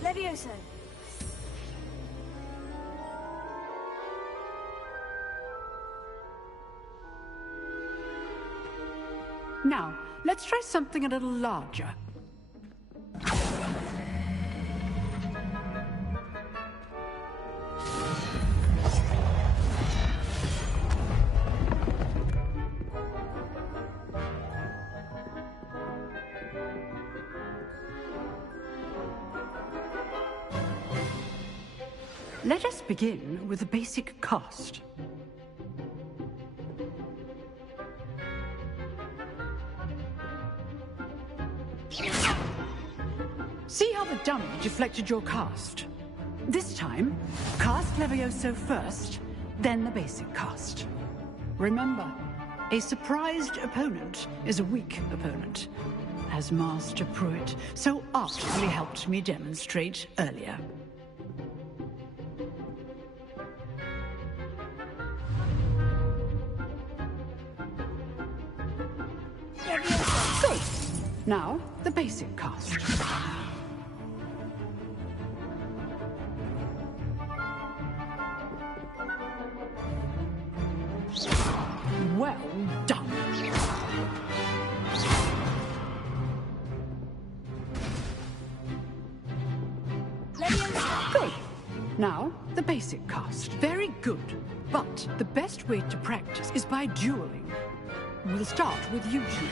Levioso! Now, let's try something a little larger. Let us begin with the basic cast. See how the dummy deflected your cast? This time, cast Levioso first, then the basic cast. Remember, a surprised opponent is a weak opponent, as Master Pruitt so artfully helped me demonstrate earlier. Good. Now, the basic cast. Well done. Good. Now, the basic cast. Very good. But the best way to practice is by dueling. We'll start with you two.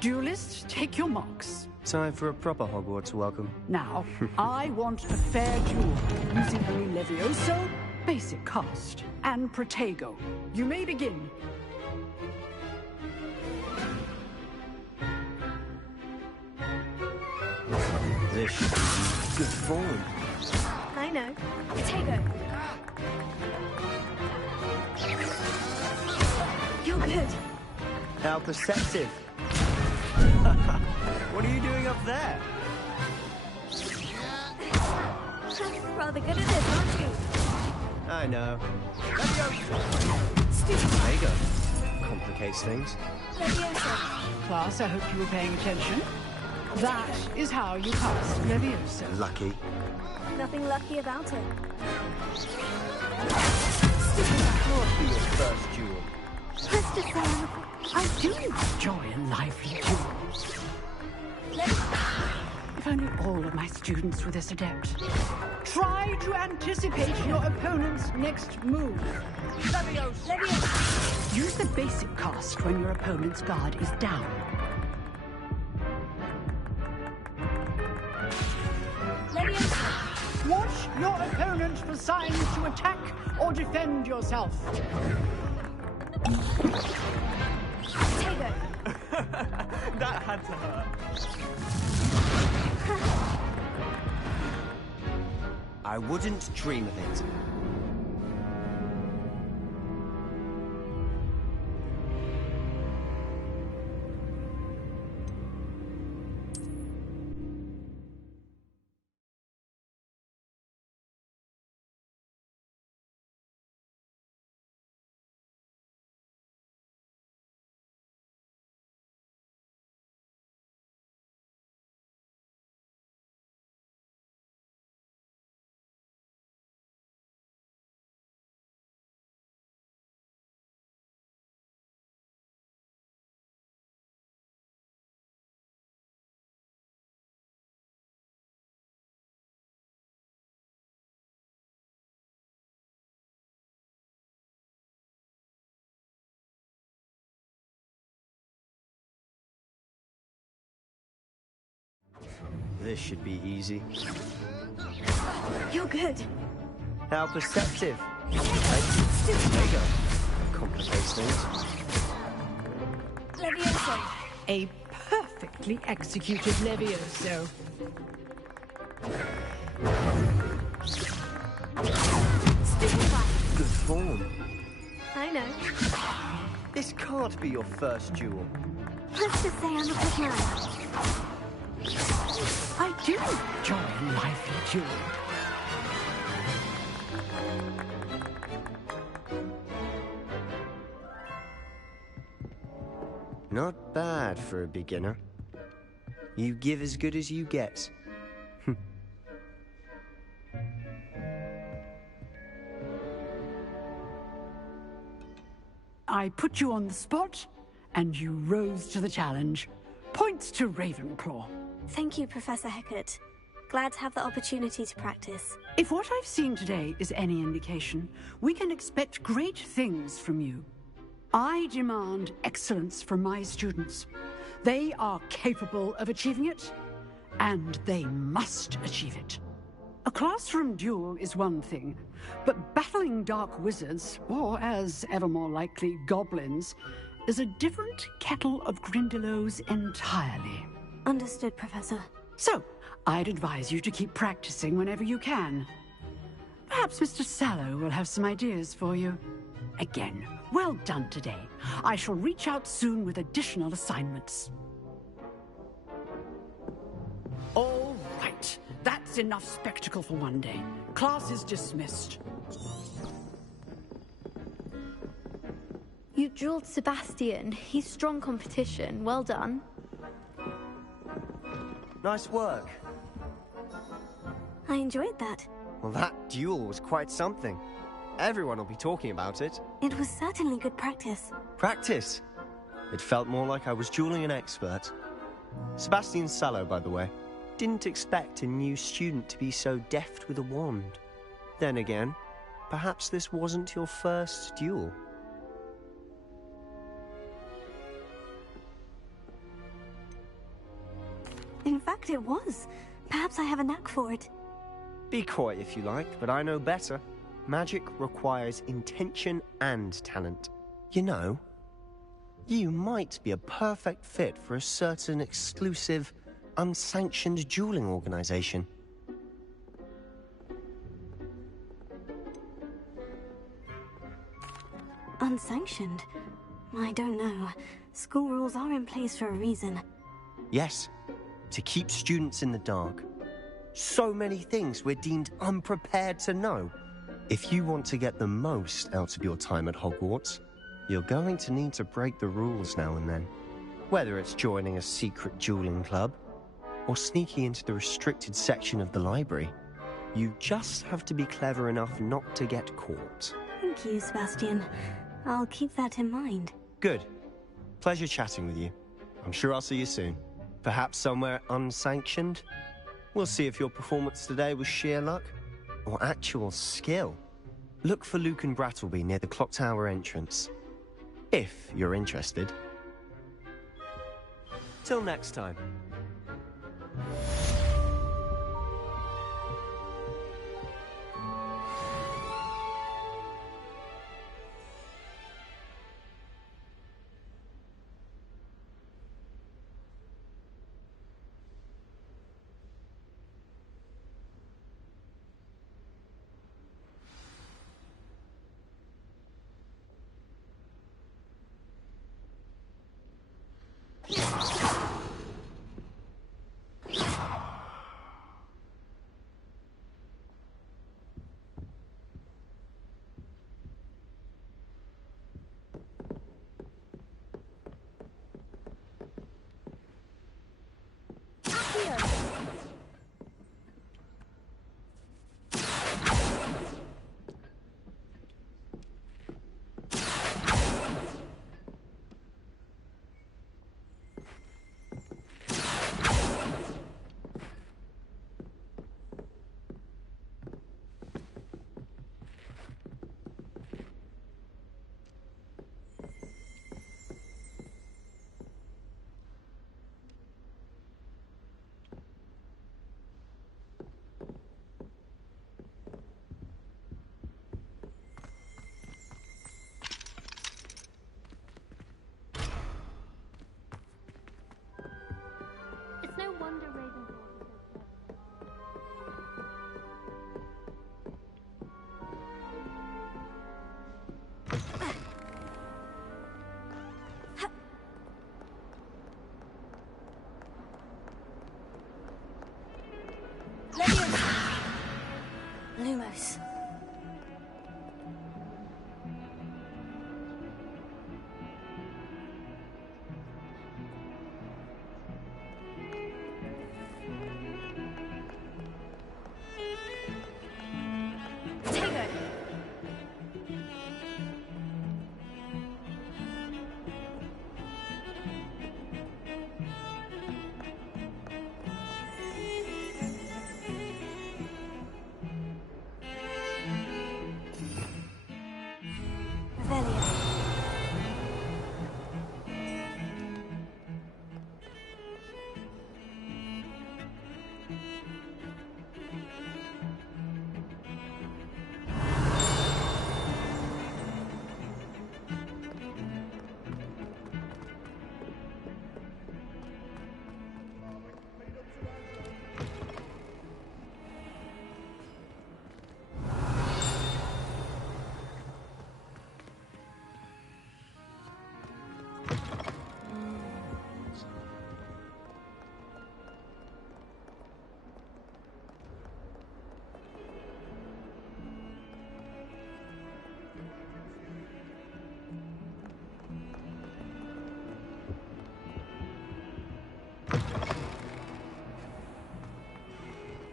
Duelists, take your marks. Time for a proper Hogwarts welcome. Now, I want a fair duel using only Levioso, basic cast, and Protego. You may begin. This should be good form. I know. Protego. You're good. How perceptive. What are you doing up there? Rather good at this, aren't you? I know. Protego. Complicates things. Levioso. Class, I hope you were paying attention. That is how you cast Levioso. Lucky. Nothing lucky about it. Can't be your first duel. Let's just say I do enjoy a lively duel. If only all of my students were this adept. Try to anticipate your opponent's next move. Levioso. Use the basic cast when your opponent's guard is down. Levioso. Watch your opponent for signs to attack or defend yourself. Protego. That had to hurt. I wouldn't dream of it. This should be easy. You're good. How perceptive. There you go. Complicates things. Levioso. A perfectly executed Levioso. Good form. I know. This can't be your first duel. Let's just say I'm a good man. I do enjoy a lively duel. Not bad for a beginner. You give as good as you get. I put you on the spot, and you rose to the challenge. Points to Ravenclaw. Thank you, Professor Hecat. Glad to have the opportunity to practice. If what I've seen today is any indication, we can expect great things from you. I demand excellence from my students. They are capable of achieving it, and they must achieve it. A classroom duel is one thing, but battling dark wizards, or as ever more likely, goblins, is a different kettle of Grindylows entirely. Understood, Professor. So, I'd advise you to keep practicing whenever you can. Perhaps Mr. Sallow will have some ideas for you. Again, well done today. I shall reach out soon with additional assignments. All right. That's enough spectacle for one day. Class is dismissed. You drilled Sebastian. He's strong competition. Well done. Nice work. I enjoyed that. Well, that duel was quite something. Everyone will be talking about it. It was certainly good practice. Practice? It felt more like I was dueling an expert. Sebastian Sallow, by the way. Didn't expect a new student to be so deft with a wand. Then again, perhaps this wasn't your first duel. In fact, it was. Perhaps I have a knack for it. Be coy if you like, but I know better. Magic requires intention and talent. You know, you might be a perfect fit for a certain exclusive, unsanctioned dueling organization. Unsanctioned? I don't know. School rules are in place for a reason. Yes, to keep students in the dark. So many things we're deemed unprepared to know. If you want to get the most out of your time at Hogwarts, you're going to need to break the rules now and then. Whether it's joining a secret dueling club, or sneaking into the restricted section of the library, you just have to be clever enough not to get caught. Thank you, Sebastian. I'll keep that in mind. Good. Pleasure chatting with you. I'm sure I'll see you soon. Perhaps somewhere unsanctioned? We'll see if your performance today was sheer luck or actual skill. Look for Luke and Brattleby near the clock tower entrance, if you're interested. Till next time.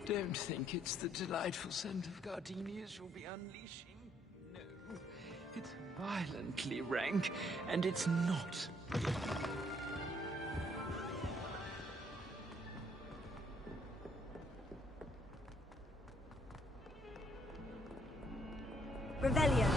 Don't think it's the delightful scent of gardenias you'll be unleashing. No, it's violently rank, and it's not. Revelio.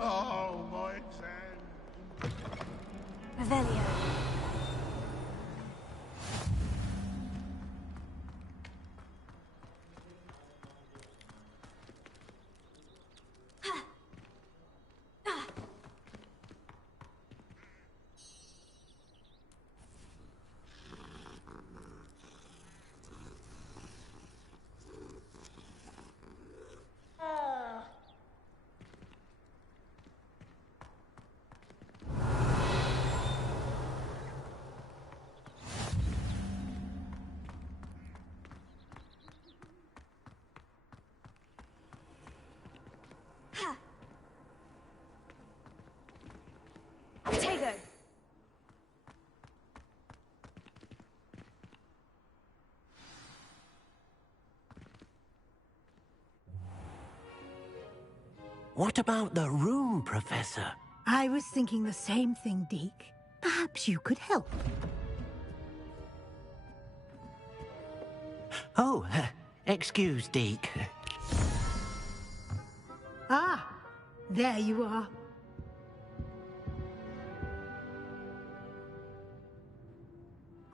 Oh, my exam. Revelio. Tego. What about the room, Professor? I was thinking the same thing, Deke. Perhaps you could help. Oh, excuse, Deke. Ah, there you are.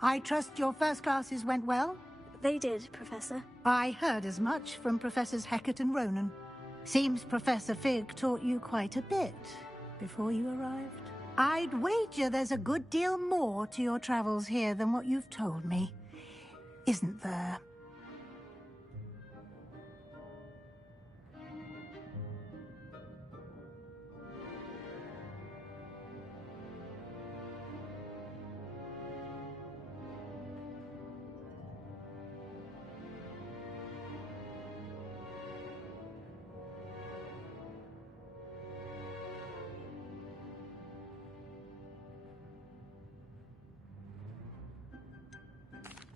I trust your first classes went well? They did, Professor. I heard as much from Professors Hecat and Ronan. Seems Professor Fig taught you quite a bit before you arrived. I'd wager there's a good deal more to your travels here than what you've told me. Isn't there?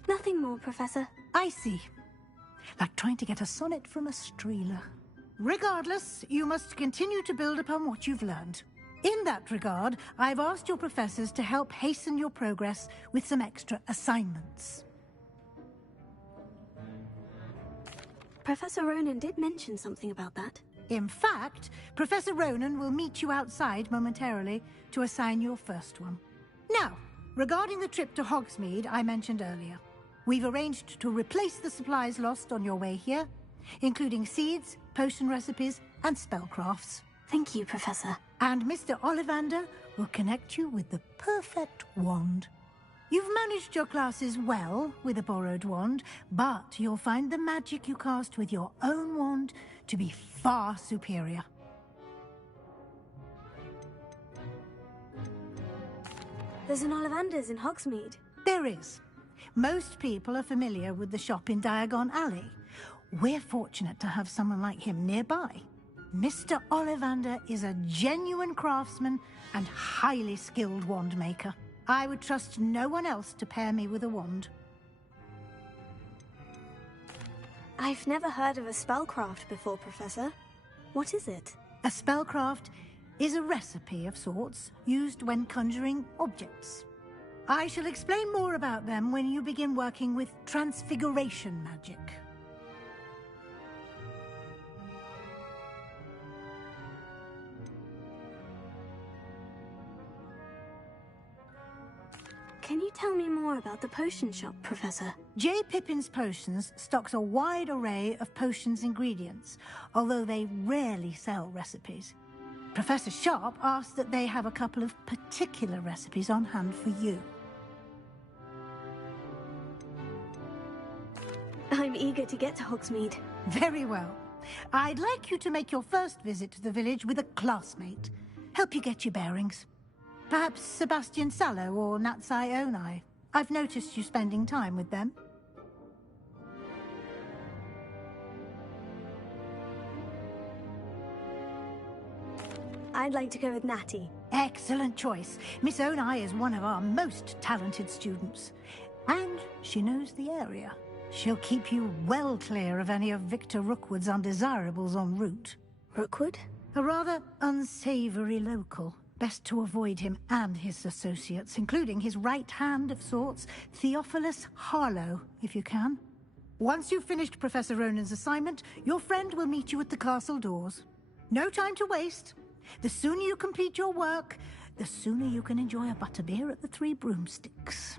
Nothing more, Professor. I see. Like trying to get a sonnet from a streeler. Regardless, you must continue to build upon what you've learned. In that regard, I've asked your professors to help hasten your progress with some extra assignments. Professor Ronan did mention something about that. In fact, Professor Ronan will meet you outside momentarily to assign your first one. Now, regarding the trip to Hogsmeade I mentioned earlier, we've arranged to replace the supplies lost on your way here, including seeds, potion recipes, and spellcrafts. Thank you, Professor. And Mr. Ollivander will connect you with the perfect wand. You've managed your classes well with a borrowed wand, but you'll find the magic you cast with your own wand to be far superior. There's an Ollivander's in Hogsmeade. There is. Most people are familiar with the shop in Diagon Alley. We're fortunate to have someone like him nearby. Mr. Ollivander is a genuine craftsman and highly skilled wand maker. I would trust no one else to pair me with a wand. I've never heard of a spellcraft before, Professor. What is it? A spellcraft is a recipe of sorts used when conjuring objects. I shall explain more about them when you begin working with transfiguration magic. Can you tell me more about the potion shop, Professor? J. Pippin's Potions stocks a wide array of potions ingredients, although they rarely sell recipes. Professor Sharp asked that they have a couple of particular recipes on hand for you. I'm eager to get to Hogsmeade. Very well. I'd like you to make your first visit to the village with a classmate. Help you get your bearings. Perhaps Sebastian Sallow or Natsai Onai. I've noticed you spending time with them. I'd like to go with Natty. Excellent choice. Miss Onai is one of our most talented students. And she knows the area. She'll keep you well clear of any of Victor Rookwood's undesirables en route. Rookwood? A rather unsavory local. Best to avoid him and his associates, including his right hand of sorts, Theophilus Harlow, if you can. Once you've finished Professor Ronan's assignment, your friend will meet you at the castle doors. No time to waste. The sooner you complete your work, the sooner you can enjoy a butterbeer at the Three Broomsticks.